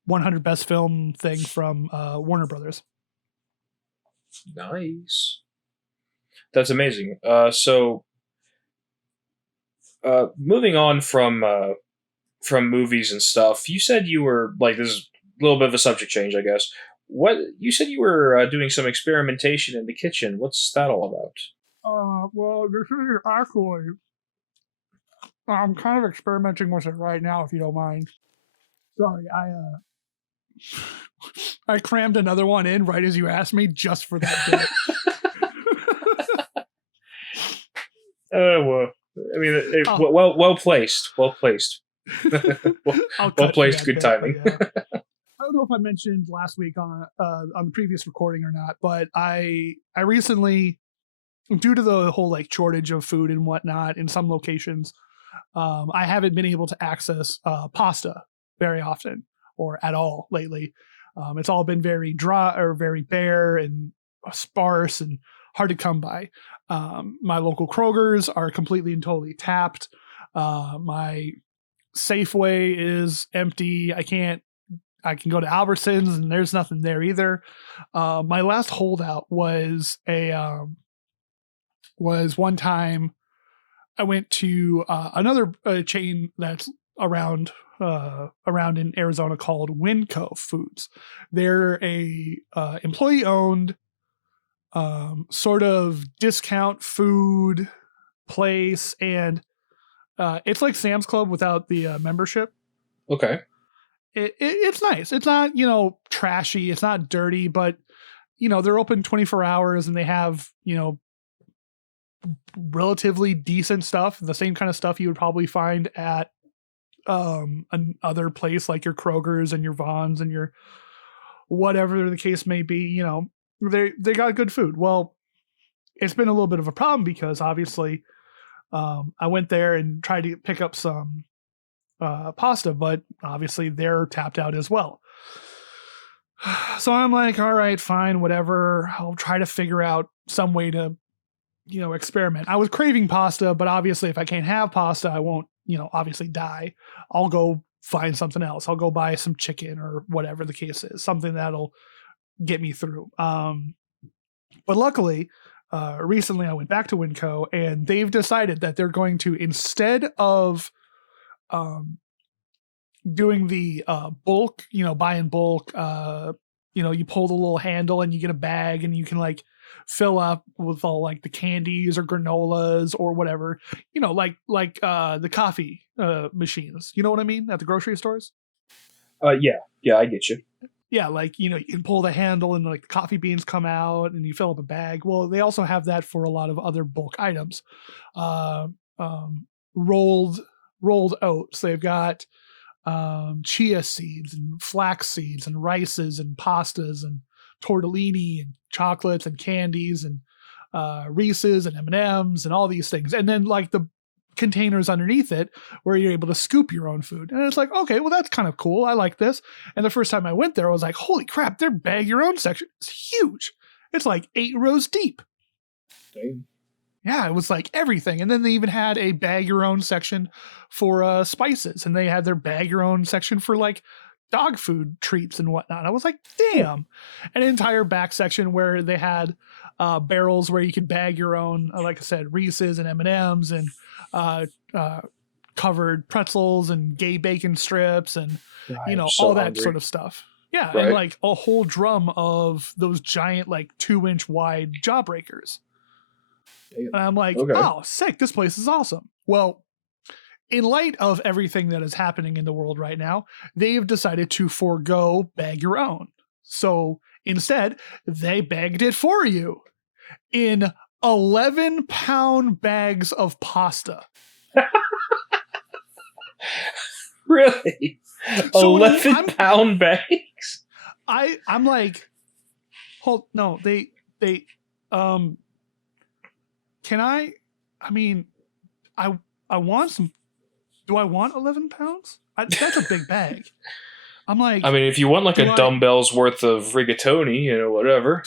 100 best film thing from Warner Brothers. Nice. That's amazing. So, moving on from movies and stuff, you said you were, like, this is a little bit of a subject change, I guess. What you said you were doing some experimentation in the kitchen. What's that all about? Well, this is actually, I'm kind of experimenting with it right now, if you don't mind. Sorry, I crammed another one in right as you asked me, just for that bit. Well, I mean, well placed. Well placed. Well placed. Good timing. I don't know if I mentioned last week on the previous recording or not, but I recently, due to the whole like shortage of food and whatnot in some locations, I haven't been able to access pasta very often or at all lately. It's all been very dry or very bare and sparse and hard to come by. My local Kroger's are completely and totally tapped. My Safeway is empty. I can go to Albertsons and there's nothing there either. My last holdout was was one time I went to another chain that's around in Arizona called Winco Foods. They're a employee owned sort of discount food place, and it's like Sam's Club without the membership. Okay. It's nice. It's not, trashy. It's not dirty, but they're open 24 hours and they have, relatively decent stuff, the same kind of stuff you would probably find at another place like your Kroger's and your Vons and your whatever the case may be. They got good food. Well, it's been a little bit of a problem because obviously I went there and tried to pick up some pasta, but obviously they're tapped out as well. So I'm like, all right, fine, whatever. I'll try to figure out some way to, experiment. I was craving pasta, but obviously if I can't have pasta, I won't, obviously die. I'll go find something else. I'll go buy some chicken or whatever the case is, something that'll get me through. But luckily, recently I went back to Winco and they've decided that they're going to, instead of doing the bulk, buy in bulk, you pull the little handle and you get a bag and you can like fill up with all like the candies or granolas or whatever, like the coffee machines, you know what I mean, at the grocery stores. Yeah, I get you. Yeah, like, you can pull the handle and like the coffee beans come out and you fill up a bag. Well, they also have that for a lot of other bulk items. Rolled oats. They've got chia seeds and flax seeds and rices and pastas and tortellini and chocolates and candies and Reese's and M&Ms and all these things. And then like the containers underneath it where you're able to scoop your own food. And it's like, okay, well, that's kind of cool. I like this. And the first time I went there, I was like, holy crap, their bag your own section is huge. It's like 8 rows deep. Damn. Yeah, it was like everything. And then they even had a bag your own section for spices. And they had their bag your own section for like dog food treats and whatnot. I was like, damn. An entire back section where they had barrels where you could bag your own, like I said, Reese's and M&Ms and covered pretzels and gay bacon strips and, all that sort of stuff. Yeah. Right. And like a whole drum of those giant, like 2-inch wide jawbreakers. And I'm like, okay. Oh, sick. This place is awesome. Well, in light of everything that is happening in the world right now, they've decided to forego bag your own. So instead, they bagged it for you in 11-pound bags of pasta. Really? So 11-pound bags? I'm like, they can I want some. Do I want 11 pounds? That's a big bag. I'm like, if you want like a dumbbell's worth of rigatoni, whatever.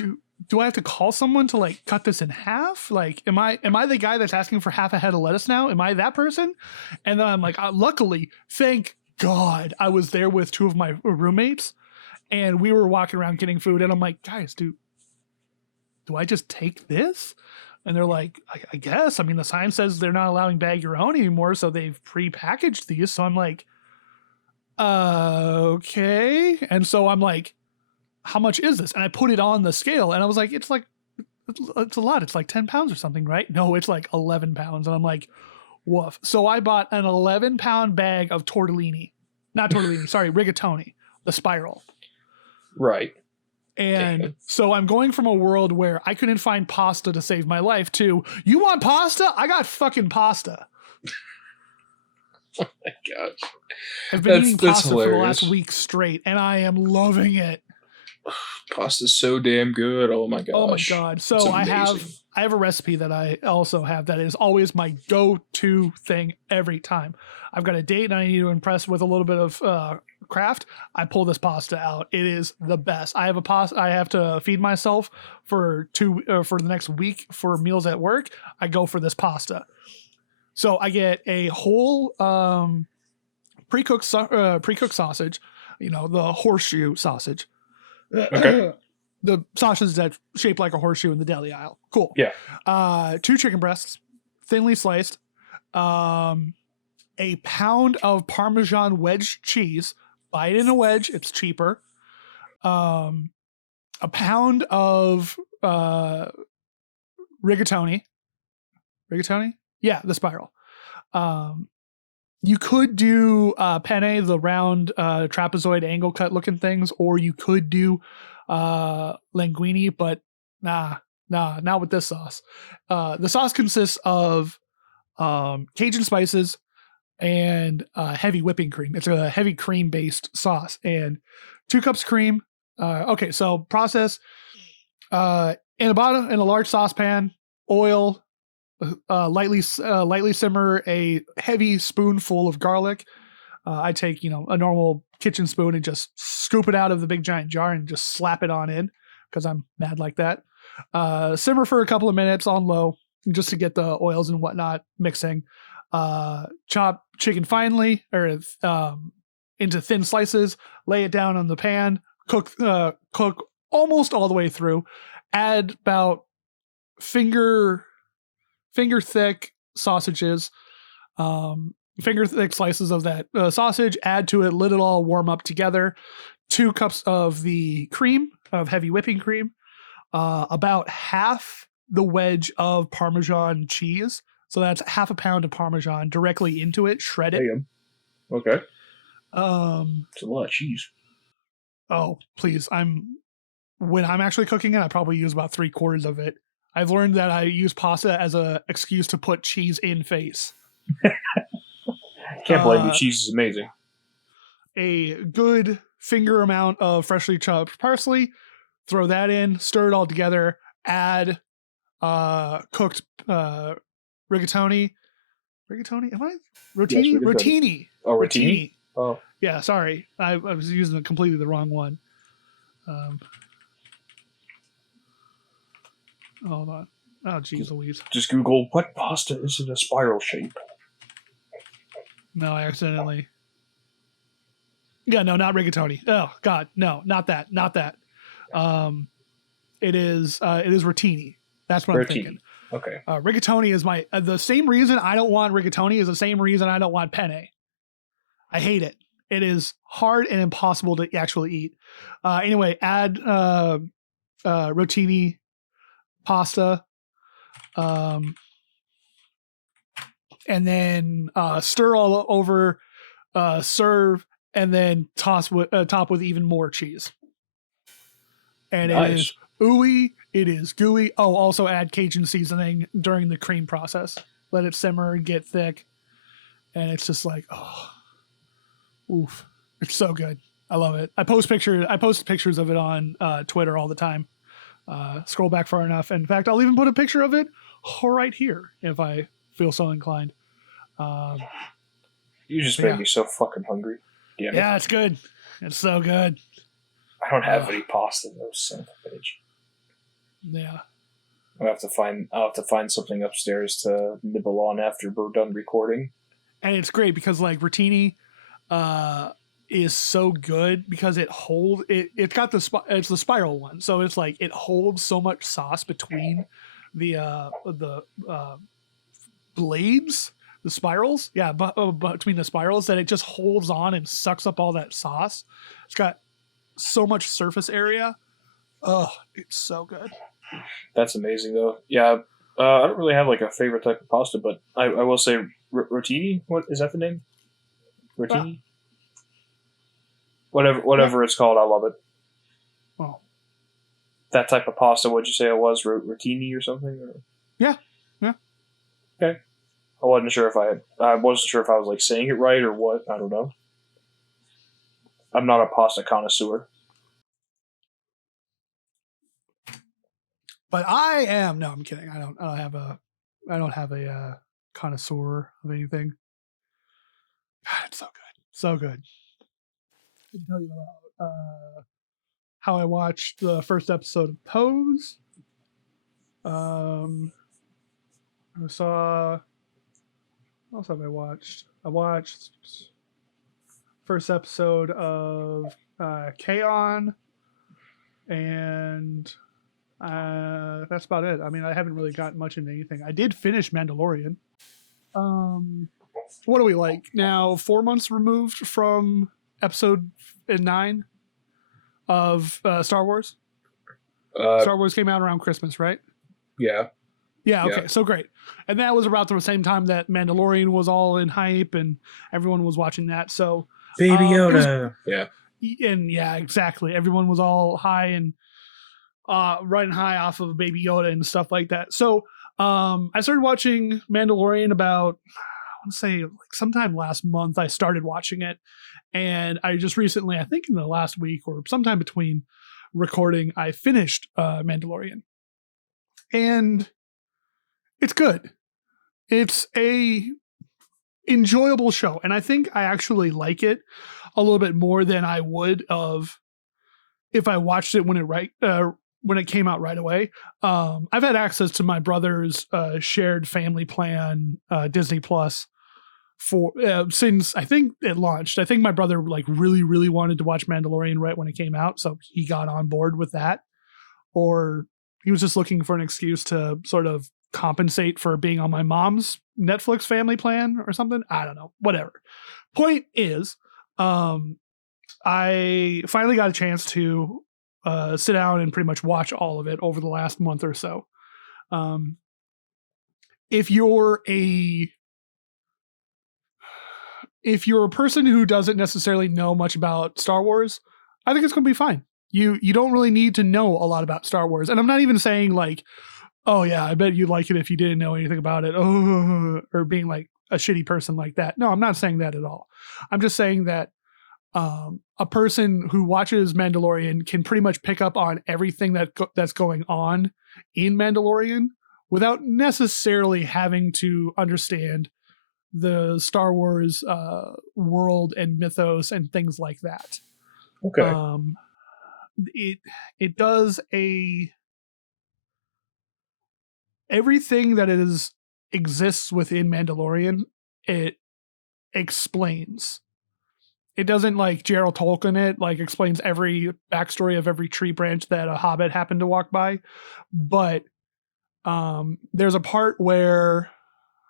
Do I have to call someone to like cut this in half? Like, am I the guy that's asking for half a head of lettuce now? Am I that person? And then I'm like, luckily, thank God, I was there with 2 of my roommates, and we were walking around getting food, and I'm like, guys, do I just take this? And they're like, I guess. The sign says they're not allowing bag your own anymore, so they've pre-packaged these. So I'm like, okay. And so I'm like, how much is this? And I put it on the scale, and I was like, it's a lot. It's like 10 pounds or something, right? No, it's like 11 pounds. And I'm like, woof. So I bought an 11-pound bag of tortellini. Not tortellini, sorry, rigatoni, the spiral. Right. And so I'm going from a world where I couldn't find pasta to save my life to, you want pasta? I got fucking pasta. Oh my gosh. I've been eating pasta for the last week straight, and I am loving it. Pasta's so damn good. Oh my gosh. Oh my god! So I have a recipe that I also have that is always my go-to thing every time. I've got a date and I need to impress with a little bit of craft. I pull this pasta out. It is the best. I have a pasta. I have to feed myself for for the next week for meals at work. I go for this pasta. So I get a whole pre-cooked sausage. You know, the horseshoe sausage. Okay. The sausage that's shaped like a horseshoe in the deli aisle. Cool. Yeah. 2 chicken breasts, thinly sliced. A pound of Parmesan wedge cheese. Buy it in a wedge. It's cheaper. A pound of rigatoni. Rigatoni? Yeah, the spiral. You could do penne, the round trapezoid angle cut looking things, or you could do linguine, but nah, not with this sauce. The sauce consists of Cajun spices and heavy whipping cream. It's a heavy cream based sauce, and 2 cups cream. Okay, so process in a large saucepan, oil. Lightly simmer a heavy spoonful of garlic. I take a normal kitchen spoon and just scoop it out of the big giant jar and just slap it on in because I'm mad like that. Simmer for a couple of minutes on low just to get the oils and whatnot mixing. Chop chicken finely or into thin slices. Lay it down on the pan. Cook almost all the way through. Add about finger thick sausages, finger thick slices of that sausage, add to it, let it all warm up together. 2 cups of the cream, of heavy whipping cream, about half the wedge of Parmesan cheese. So that's half a pound of Parmesan directly into it, shred it. Damn. Okay. It's a lot of cheese. Oh, please. When I'm actually cooking it, I probably use about 3/4 of it. I've learned that I use pasta as an excuse to put cheese in face. Can't blame you. Cheese is amazing. A good finger amount of freshly chopped parsley. Throw that in. Stir it all together. Add cooked rigatoni. Rigatoni? Am I? Rotini? Yes, rotini. Oh, rotini? Oh. Yeah, sorry. I was using completely the wrong one. Hold on. Oh, geez Louise. Just Google, what pasta is in a spiral shape? No, I accidentally. Yeah, no, not rigatoni. Oh, God. No, not that. Not that. It is rotini. That's what I'm thinking. Okay. Rigatoni is the same reason I don't want rigatoni is the same reason I don't want penne. I hate it. It is hard and impossible to actually eat. Anyway, add rotini pasta, and then stir all over, serve, and then top with even more cheese. And nice. It is ooey. It is gooey. Oh, also add Cajun seasoning during the cream process. Let it simmer and get thick, and it's just like, oh, oof! It's so good. I love it. I post pictures of it on Twitter all the time. Scroll back far enough. In fact, I'll even put a picture of it right here if I feel so inclined. You just made me so fucking hungry. Damn it. It's good. It's so good. I don't have any pasta though, son of a bitch. Yeah. I'll have to find something upstairs to nibble on after we're done recording. And it's great because like rotini is so good because it's got it's the spiral one, so it's like it holds so much sauce between the blades, the spirals, between the spirals, that it just holds on and sucks up all that sauce. It's got so much surface area. Oh, it's so good. That's amazing though. Yeah, I don't really have like a favorite type of pasta, but I will say rotini. What is that the name? Rotini. Whatever it's called, I love it. Oh. That type of pasta, what'd you say it was? Rotini or something? Or? Yeah. Okay. I wasn't sure if I was like saying it right or what. I don't know. I'm not a pasta connoisseur. But I am. No, I'm kidding. I don't have a connoisseur of anything. God, it's so good, so good. I can tell you about how I watched the first episode of Pose. I saw. What else have I watched? I watched first episode of K-On! And that's about it. I mean, I haven't really gotten much into anything. I did finish Mandalorian. What do we like now? 4 months removed from episode 9 of Star Wars. Star Wars came out around Christmas, right? Yeah. Yeah. Okay. So great. And that was about the same time that Mandalorian was all in hype and everyone was watching that. So Baby Yoda. And yeah, exactly. Everyone was all high and riding high off of Baby Yoda and stuff like that. So I started watching Mandalorian about, I want to say like sometime last month. I started watching it, and I just recently, I think in the last week or sometime between recording, I finished Mandalorian, and it's good. It's a enjoyable show, and I think I actually like it a little bit more than I would of if I watched it when it came out right away. I've had access to my brother's shared family plan, Disney Plus, for since I think it launched. I think my brother like really wanted to watch Mandalorian right when it came out, so he got on board with that, or he was just looking for an excuse to sort of compensate for being on my mom's Netflix family plan or something. I don't know, whatever. Point is, I finally got a chance to sit down and pretty much watch all of it over the last month or so. If you're a person who doesn't necessarily know much about Star Wars, I think it's going to be fine. You don't really need to know a lot about Star Wars, and I'm not even saying like, oh yeah, I bet you'd like it if you didn't know anything about it, or being like a shitty person like that. No, I'm not saying that at all. I'm just saying that a person who watches Mandalorian can pretty much pick up on everything that's going on in Mandalorian without necessarily having to understand the Star Wars world and mythos and things like that. Okay. It does everything that exists within Mandalorian. It explains. It doesn't like Gerald Tolkien it, like explains every backstory of every tree branch that a hobbit happened to walk by. But there's a part where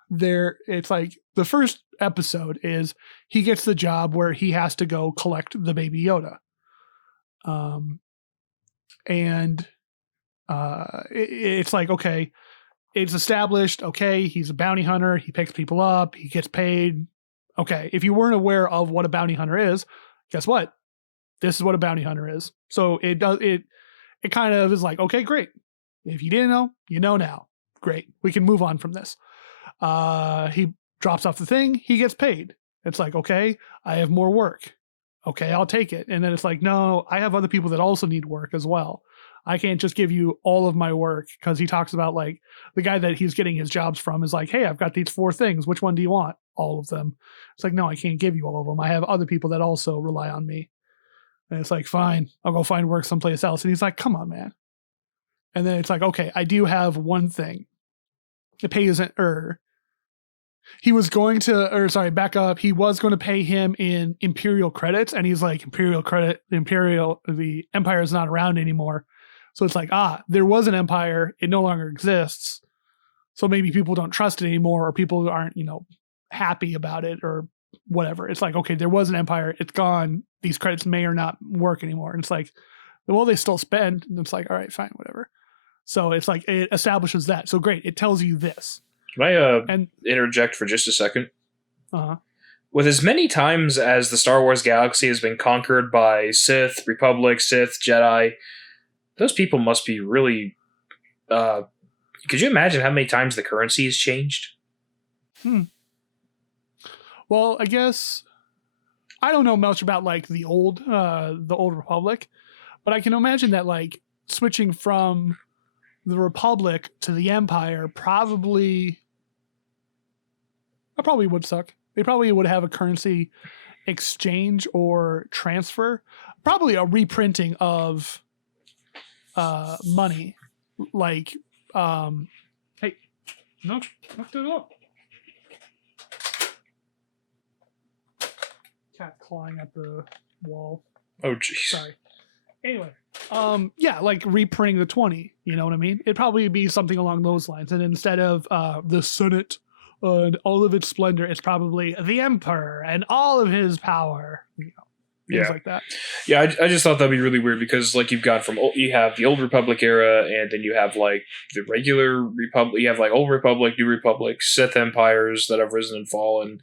it's like the first episode is he gets the job where he has to go collect the Baby Yoda. It's like, okay, it's established. Okay, he's a bounty hunter. He picks people up. He gets paid. Okay, if you weren't aware of what a bounty hunter is, guess what? This is what a bounty hunter is. So it kind of is like, okay, great. If you didn't know, you know now. Great. We can move on from this. He drops off the thing. He gets paid. It's like, okay, I have more work. Okay, I'll take it. And then it's like, no, I have other people that also need work as well. I can't just give you all of my work, because he talks about like the guy that he's getting his jobs from is like, hey, I've got these 4 things. Which one do you want? All of them. It's like, no, I can't give you all of them. I have other people that also rely on me. And it's like, fine, I'll go find work someplace else. And he's like, come on, man. And then it's like, okay, I do have one thing. The pay isn't, he was going to, back up. He was going to pay him in Imperial credits. And he's like, the Empire is not around anymore. So it's like, there was an Empire. It no longer exists. So maybe people don't trust it anymore, or people aren't, happy about it or whatever. It's like, okay, there was an Empire. It's gone. These credits may or not work anymore. And it's like, well, they still spend. And it's like, all right, fine, whatever. So it's like, it establishes that. So great. It tells you this. Can I interject for just a second? Uh-huh. With as many times as the Star Wars galaxy has been conquered by Sith, Republic, Sith, Jedi, those people must be really... could you imagine how many times the currency has changed? Well, I guess... I don't know much about like the old Republic, but I can imagine that like switching from the Republic to the Empire probably would suck. They probably would have a currency exchange or transfer, probably a reprinting of money. Like, hey, no, knock it up. Cat clawing at the wall. Oh, jeez. Sorry. Anyway, yeah, like reprinting the 20. You know what I mean? It'd probably be something along those lines. And instead of the Senate and all of its splendor, it's probably the Emperor and all of his power. You know, things like that. Yeah, I just thought that'd be really weird because like you have the old Republic era, and then you have like the regular Republic. You have like old Republic, new Republic, Sith empires that have risen and fallen.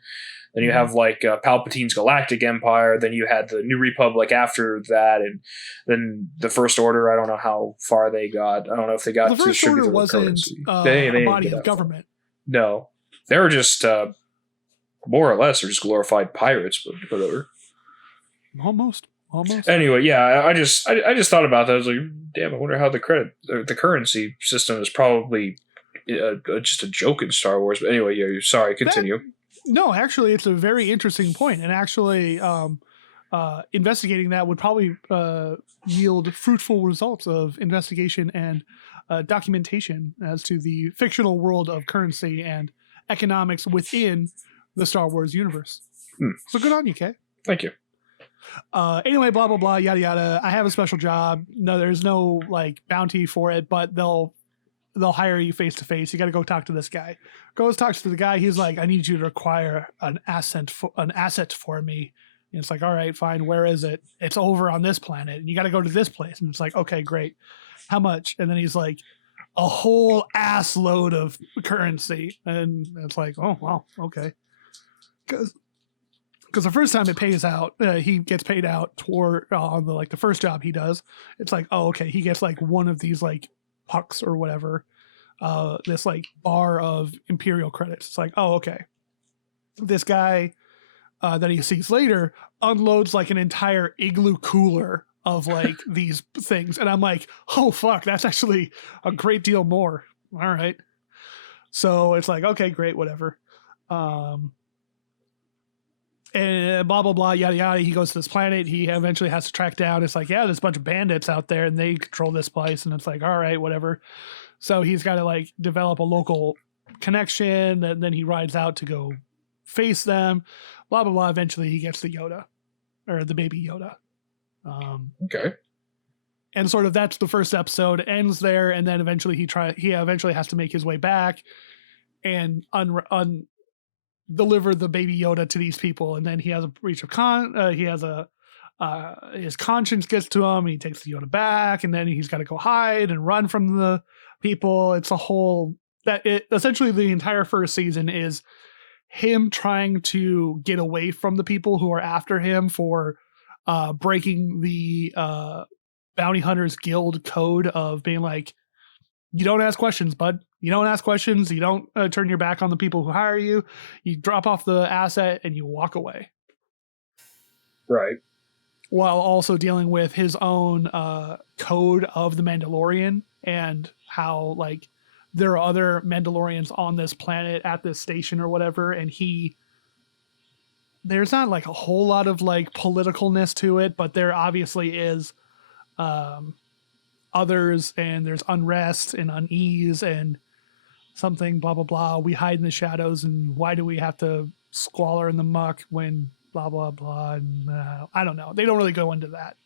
Then you have like Palpatine's Galactic Empire. Then you had the New Republic after that, and then the First Order. I don't know how far they got. I don't know if they got the to First distribute Order the wasn't currency. a body of government. No, they were just more or less, or just glorified pirates, but whatever. Almost. Anyway, yeah, I just thought about that. I was like, damn, I wonder how the currency system is probably just a joke in Star Wars. But anyway, yeah, sorry, continue. No, actually, it's a very interesting point, and actually, investigating that would probably yield fruitful results of investigation and documentation as to the fictional world of currency and economics within the Star Wars universe. So good on you, Kay. Thank you. Anyway, blah blah blah, yada yada. I have a special job. No, there's no like bounty for it, but they'll hire you face to face. You got to go talk to this guy. Goes talks to the guy. He's like, I need you to acquire an asset for me. And it's like, all right, fine. Where is it? It's over on this planet, and you got to go to this place. And it's like, okay, great. How much? And then he's like, a whole ass load of currency. And it's like, oh wow, okay. Because the first time it pays out, he gets paid out toward on the first job he does. It's like, oh okay, he gets like one of these like pucks or whatever, this like bar of Imperial credits. It's like, oh okay, this guy that he sees later unloads like an entire igloo cooler of like these things, and I'm like, oh fuck, that's actually a great deal more. All right, so it's like, okay, great, whatever. And blah blah blah, yada yada. He goes to this planet. He eventually has to track down. It's like, yeah, there's a bunch of bandits out there, and they control this place. And it's like, all right, whatever. So he's got to like develop a local connection, and then he rides out to go face them. Blah blah blah. Eventually, he gets the Yoda, or the baby Yoda. Okay. And sort of that's the first episode. Ends there, and then eventually he eventually has to make his way back and deliver the baby Yoda to these people, and then he has a breach of his conscience gets to him, and he takes the Yoda back, and then he's got to go hide and run from the people. It's a whole essentially the entire first season is him trying to get away from the people who are after him for breaking the bounty hunters guild code of being like, you don't ask questions, bud. You don't ask questions. You don't turn your back on the people who hire you. You drop off the asset and you walk away. Right. While also dealing with his own code of the Mandalorian and how like there are other Mandalorians on this planet at this station or whatever. And there's not like a whole lot of like politicalness to it, but there obviously is others, and there's unrest and unease and something blah blah blah. We hide in the shadows, and why do we have to squalor in the muck when blah blah blah? And I don't know. They don't really go into that.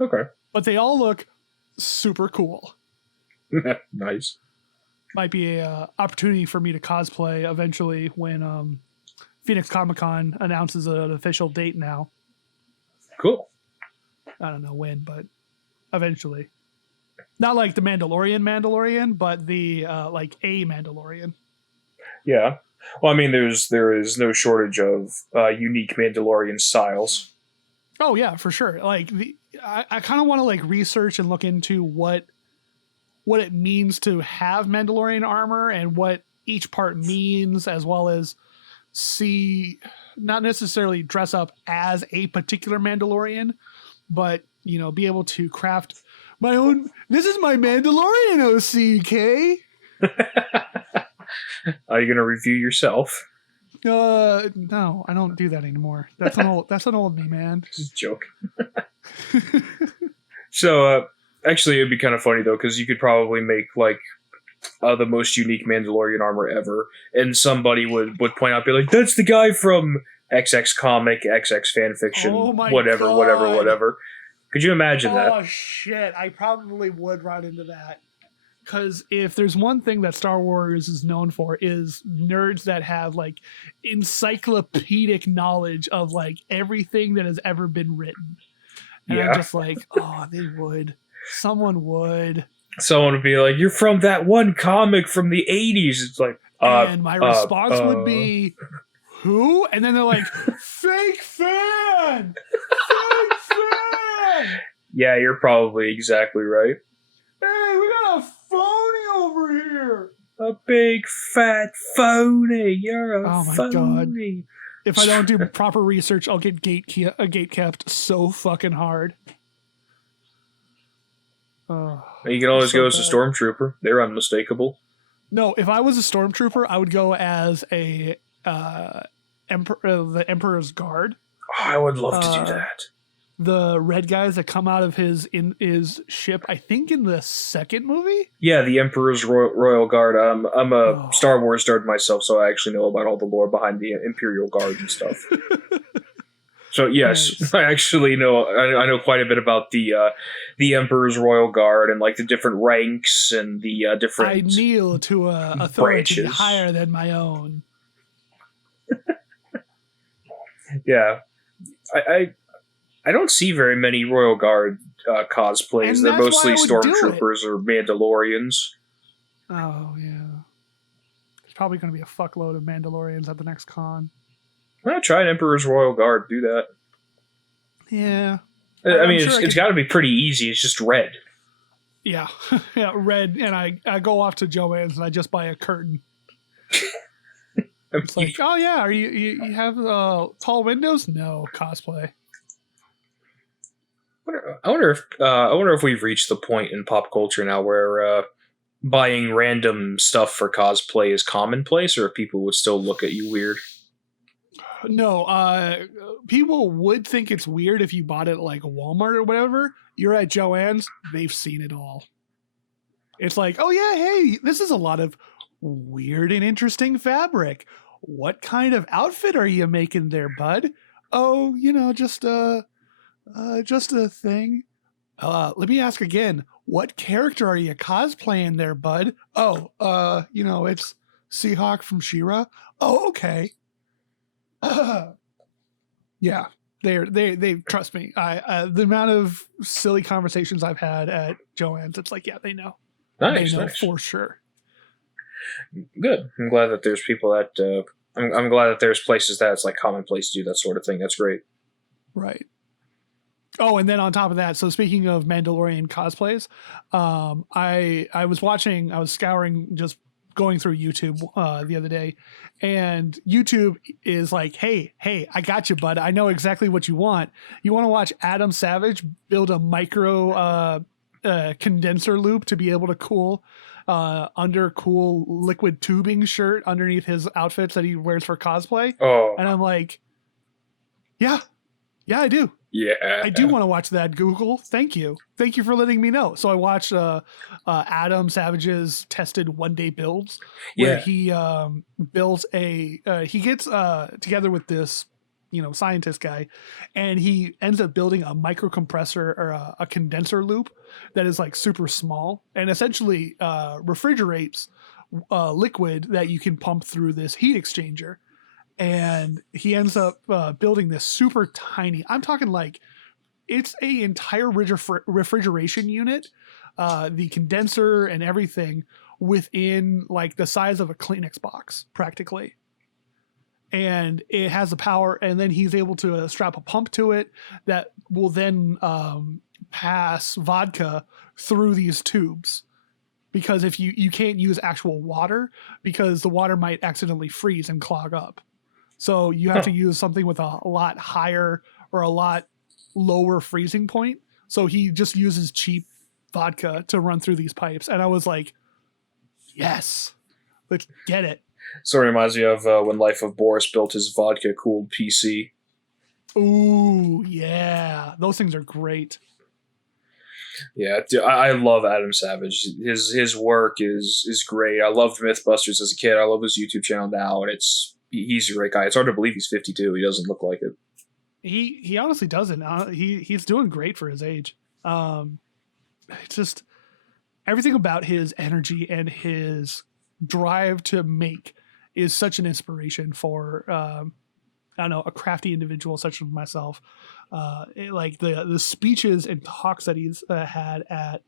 Okay. But they all look super cool. Nice. Might be a opportunity for me to cosplay eventually when Phoenix Comic-Con announces an official date now. Cool. I don't know when, but eventually. Not like the Mandalorian, but the like a Mandalorian. Yeah. Well, I mean, there is no shortage of unique Mandalorian styles. Oh yeah, for sure. Like I kind of want to like research and look into what it means to have Mandalorian armor and what each part means, as well as see, not necessarily dress up as a particular Mandalorian, but be able to craft This is my Mandalorian OCK. Are you gonna review yourself? No, I don't do that anymore. That's an old me, man. This is a joke. So, actually, it'd be kind of funny though, because you could probably make like the most unique Mandalorian armor ever, and somebody would point out, be like, "That's the guy from XX comic, XX fanfiction, whatever." Could you imagine that? Oh shit! I probably would run into that. Because if there's one thing that Star Wars is known for, is nerds that have like encyclopedic knowledge of like everything that has ever been written. And I'm just like, oh, they would. Someone would. Someone would be like, "You're from that one comic from the 80s." It's like, and my response would be, "Who?" And then they're like, "Fake fan! Fake fan!" Yeah, you're probably exactly right. Hey, we got a phony over here. A big fat phony. You're a phony. God. If I don't do proper research, I'll get gate kept so fucking hard. You can always go as a stormtrooper. They're unmistakable. No, if I was a stormtrooper, I would go as a the Emperor's Guard. Oh, I would love to do that. The red guys that come out of his ship, I think in the second movie? Yeah, the Emperor's Royal Guard. I'm a Star Wars nerd myself, so I actually know about all the lore behind the Imperial Guard and stuff. So yes, nice. I actually know. I know quite a bit about the Emperor's Royal Guard and like the different ranks and the different. I kneel to a authority branches. Higher than my own. Yeah, I don't see very many Royal Guard cosplays. They're mostly stormtroopers or Mandalorians. Oh yeah, there's probably going to be a fuckload of Mandalorians at the next con. Well, try an Emperor's Royal Guard. Do that. Yeah. I mean, it's got to be pretty easy. It's just red. Yeah. Yeah, red. And I go off to Joann's and I just buy a curtain. It's like, oh yeah, are you have tall windows? No, cosplay. I wonder if we've reached the point in pop culture now where buying random stuff for cosplay is commonplace, or if people would still look at you weird. No, people would think it's weird if you bought it at like Walmart or whatever. You're at Joann's, they've seen it all. It's like, oh yeah, hey, this is a lot of weird and interesting fabric. What kind of outfit are you making there, bud? Oh, just a thing. Let me ask again. What character are you cosplaying there, bud? Oh, it's Seahawk from She-Ra. Oh, okay. Yeah, they trust me. The amount of silly conversations I've had at Joann's, it's like, yeah, they know. Nice, they know nice. For sure. Good. I'm glad that there's people that I'm glad that there's places that it's like commonplace to do that sort of thing. That's great. Right. Oh, and then on top of that, so speaking of Mandalorian cosplays, I was scouring, just going through YouTube the other day, and YouTube is like, hey, I got you, bud. I know exactly what you want. You want to watch Adam Savage build a micro condenser loop to be able to cool liquid tubing shirt underneath his outfits that he wears for cosplay. Oh. And I'm like, yeah, I do. Yeah, I do want to watch that, Google. Thank you for letting me know. So I watched Adam Savage's tested one-day builds, where he built he gets together with this scientist guy, and he ends up building a microcompressor or a condenser loop that is like super small and essentially refrigerates liquid that you can pump through this heat exchanger. And he ends up building this super tiny, I'm talking like it's a entire refrigeration unit, the condenser and everything within like the size of a Kleenex box practically. And it has the power, and then he's able to strap a pump to it that will then pass vodka through these tubes. Because if you can't use actual water, because the water might accidentally freeze and clog up. So you have to use something with a lot higher or a lot lower freezing point. So he just uses cheap vodka to run through these pipes. And I was like, yes, let's get it. Sort of reminds me of when Life of Boris built his vodka-cooled PC. Ooh, yeah. Those things are great. Yeah, dude, I love Adam Savage. His work is great. I loved Mythbusters as a kid. I love his YouTube channel now, and he's a great guy. It's hard to believe he's 52. He doesn't look like it. He honestly doesn't. He's doing great for his age. Just everything about his energy and his drive to make is such an inspiration for I don't know, a crafty individual such as myself. Like the speeches and talks that he's had at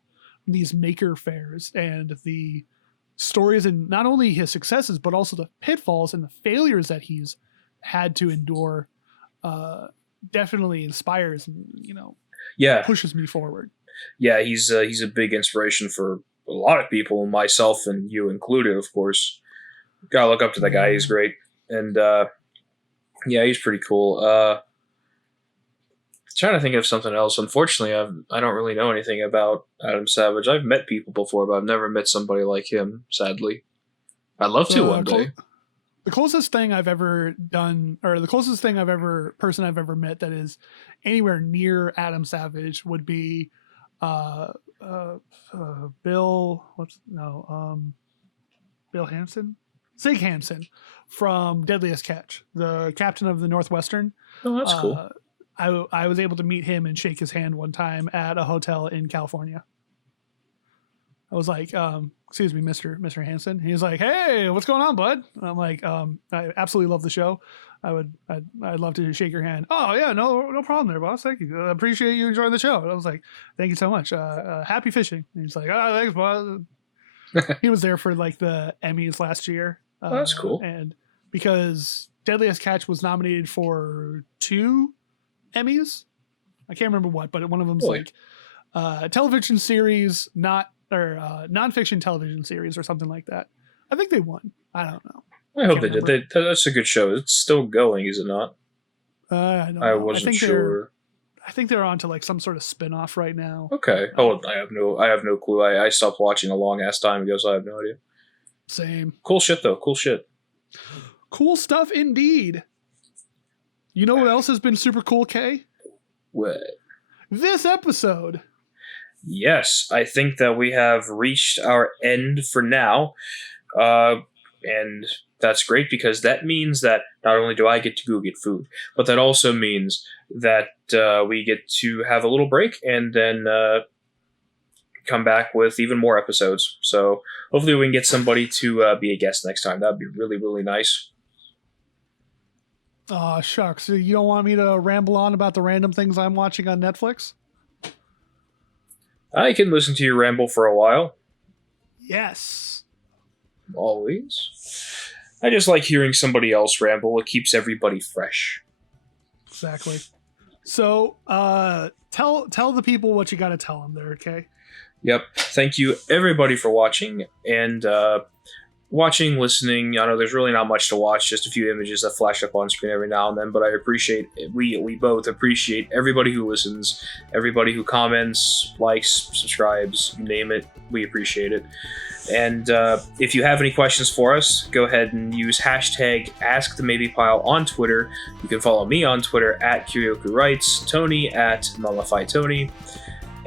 these maker fairs, and the stories, and not only his successes but also the pitfalls and the failures that he's had to endure, definitely inspires and pushes me forward. Yeah, he's a big inspiration for a lot of people, myself and you included, of course. Gotta look up to that guy. He's great. And yeah, he's pretty cool. Trying to think of something else. Unfortunately, I don't really know anything about Adam Savage. I've met people before, but I've never met somebody like him, sadly. I'd love to one day. The closest thing I've ever done, or the closest thing person I've ever met that is anywhere near Adam Savage would be Bill Hansen? Sig Hansen from Deadliest Catch, the captain of the Northwestern. Oh, that's cool. I was able to meet him and shake his hand one time at a hotel in California. I was like, excuse me, Mr. Hansen. He's like, hey, what's going on, bud? And I'm like, I absolutely love the show. I'd love to shake your hand. Oh yeah, no problem there, boss. Thank you. I appreciate you enjoying the show. And I was like, thank you so much. Happy fishing. And he's like, oh, thanks, boss. He was there for like the Emmys last year. Oh, that's cool. And because Deadliest Catch was nominated for 2 Emmys, I can't remember what, but one of them's like television series, nonfiction television series or something like that. I think they won. I don't know. I hope they did. That's a good show. It's still going, is it not? I wasn't sure. I think they're on to like some sort of spin-off right now. Okay. Oh, I have no clue. I stopped watching a long ass time ago, so I have no idea. Same. Cool shit though. Cool shit. Cool stuff indeed. You know what else has been super cool, Kay? What? This episode. Yes, I think that we have reached our end for now. And that's great because that means that not only do I get to go get food, but that also means that we get to have a little break and then come back with even more episodes. So hopefully we can get somebody to be a guest next time. That would be really, really nice. Oh, shucks. So you don't want me to ramble on about the random things I'm watching on Netflix? I can listen to you ramble for a while. Yes. Always. I just like hearing somebody else ramble. It keeps everybody fresh. Exactly. So, tell the people what you got to tell them there, okay? Yep. Thank you, everybody, for watching. And watching, listening. I know there's really not much to watch, just a few images that flash up on screen every now and then, but I appreciate, we both appreciate everybody who listens, everybody who comments, likes, subscribes, you name it, we appreciate it. And if you have any questions for us, go ahead and use hashtag AskTheMaybePile on Twitter. You can follow me on Twitter at Kiryoku Writes, Tony at Mummified Tony,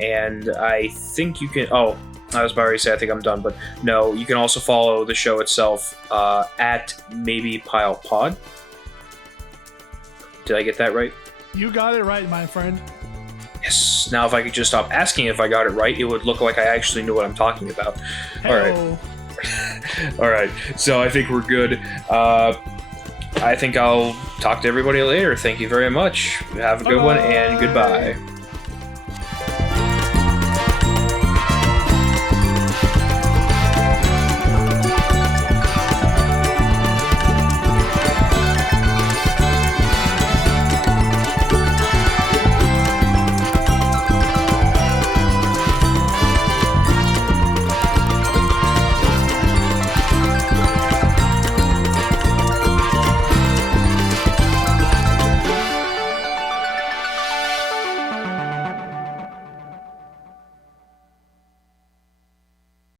and I think you can... Oh, I was about to say I think I'm done, but no, you can also follow the show itself at MaybePilePod. Did I get that right? You got it right, my friend. Yes. Now, if I could just stop asking if I got it right, it would look like I actually knew what I'm talking about. All right. All right. So I think we're good. I think I'll talk to everybody later. Thank you very much. Have a good one, and goodbye.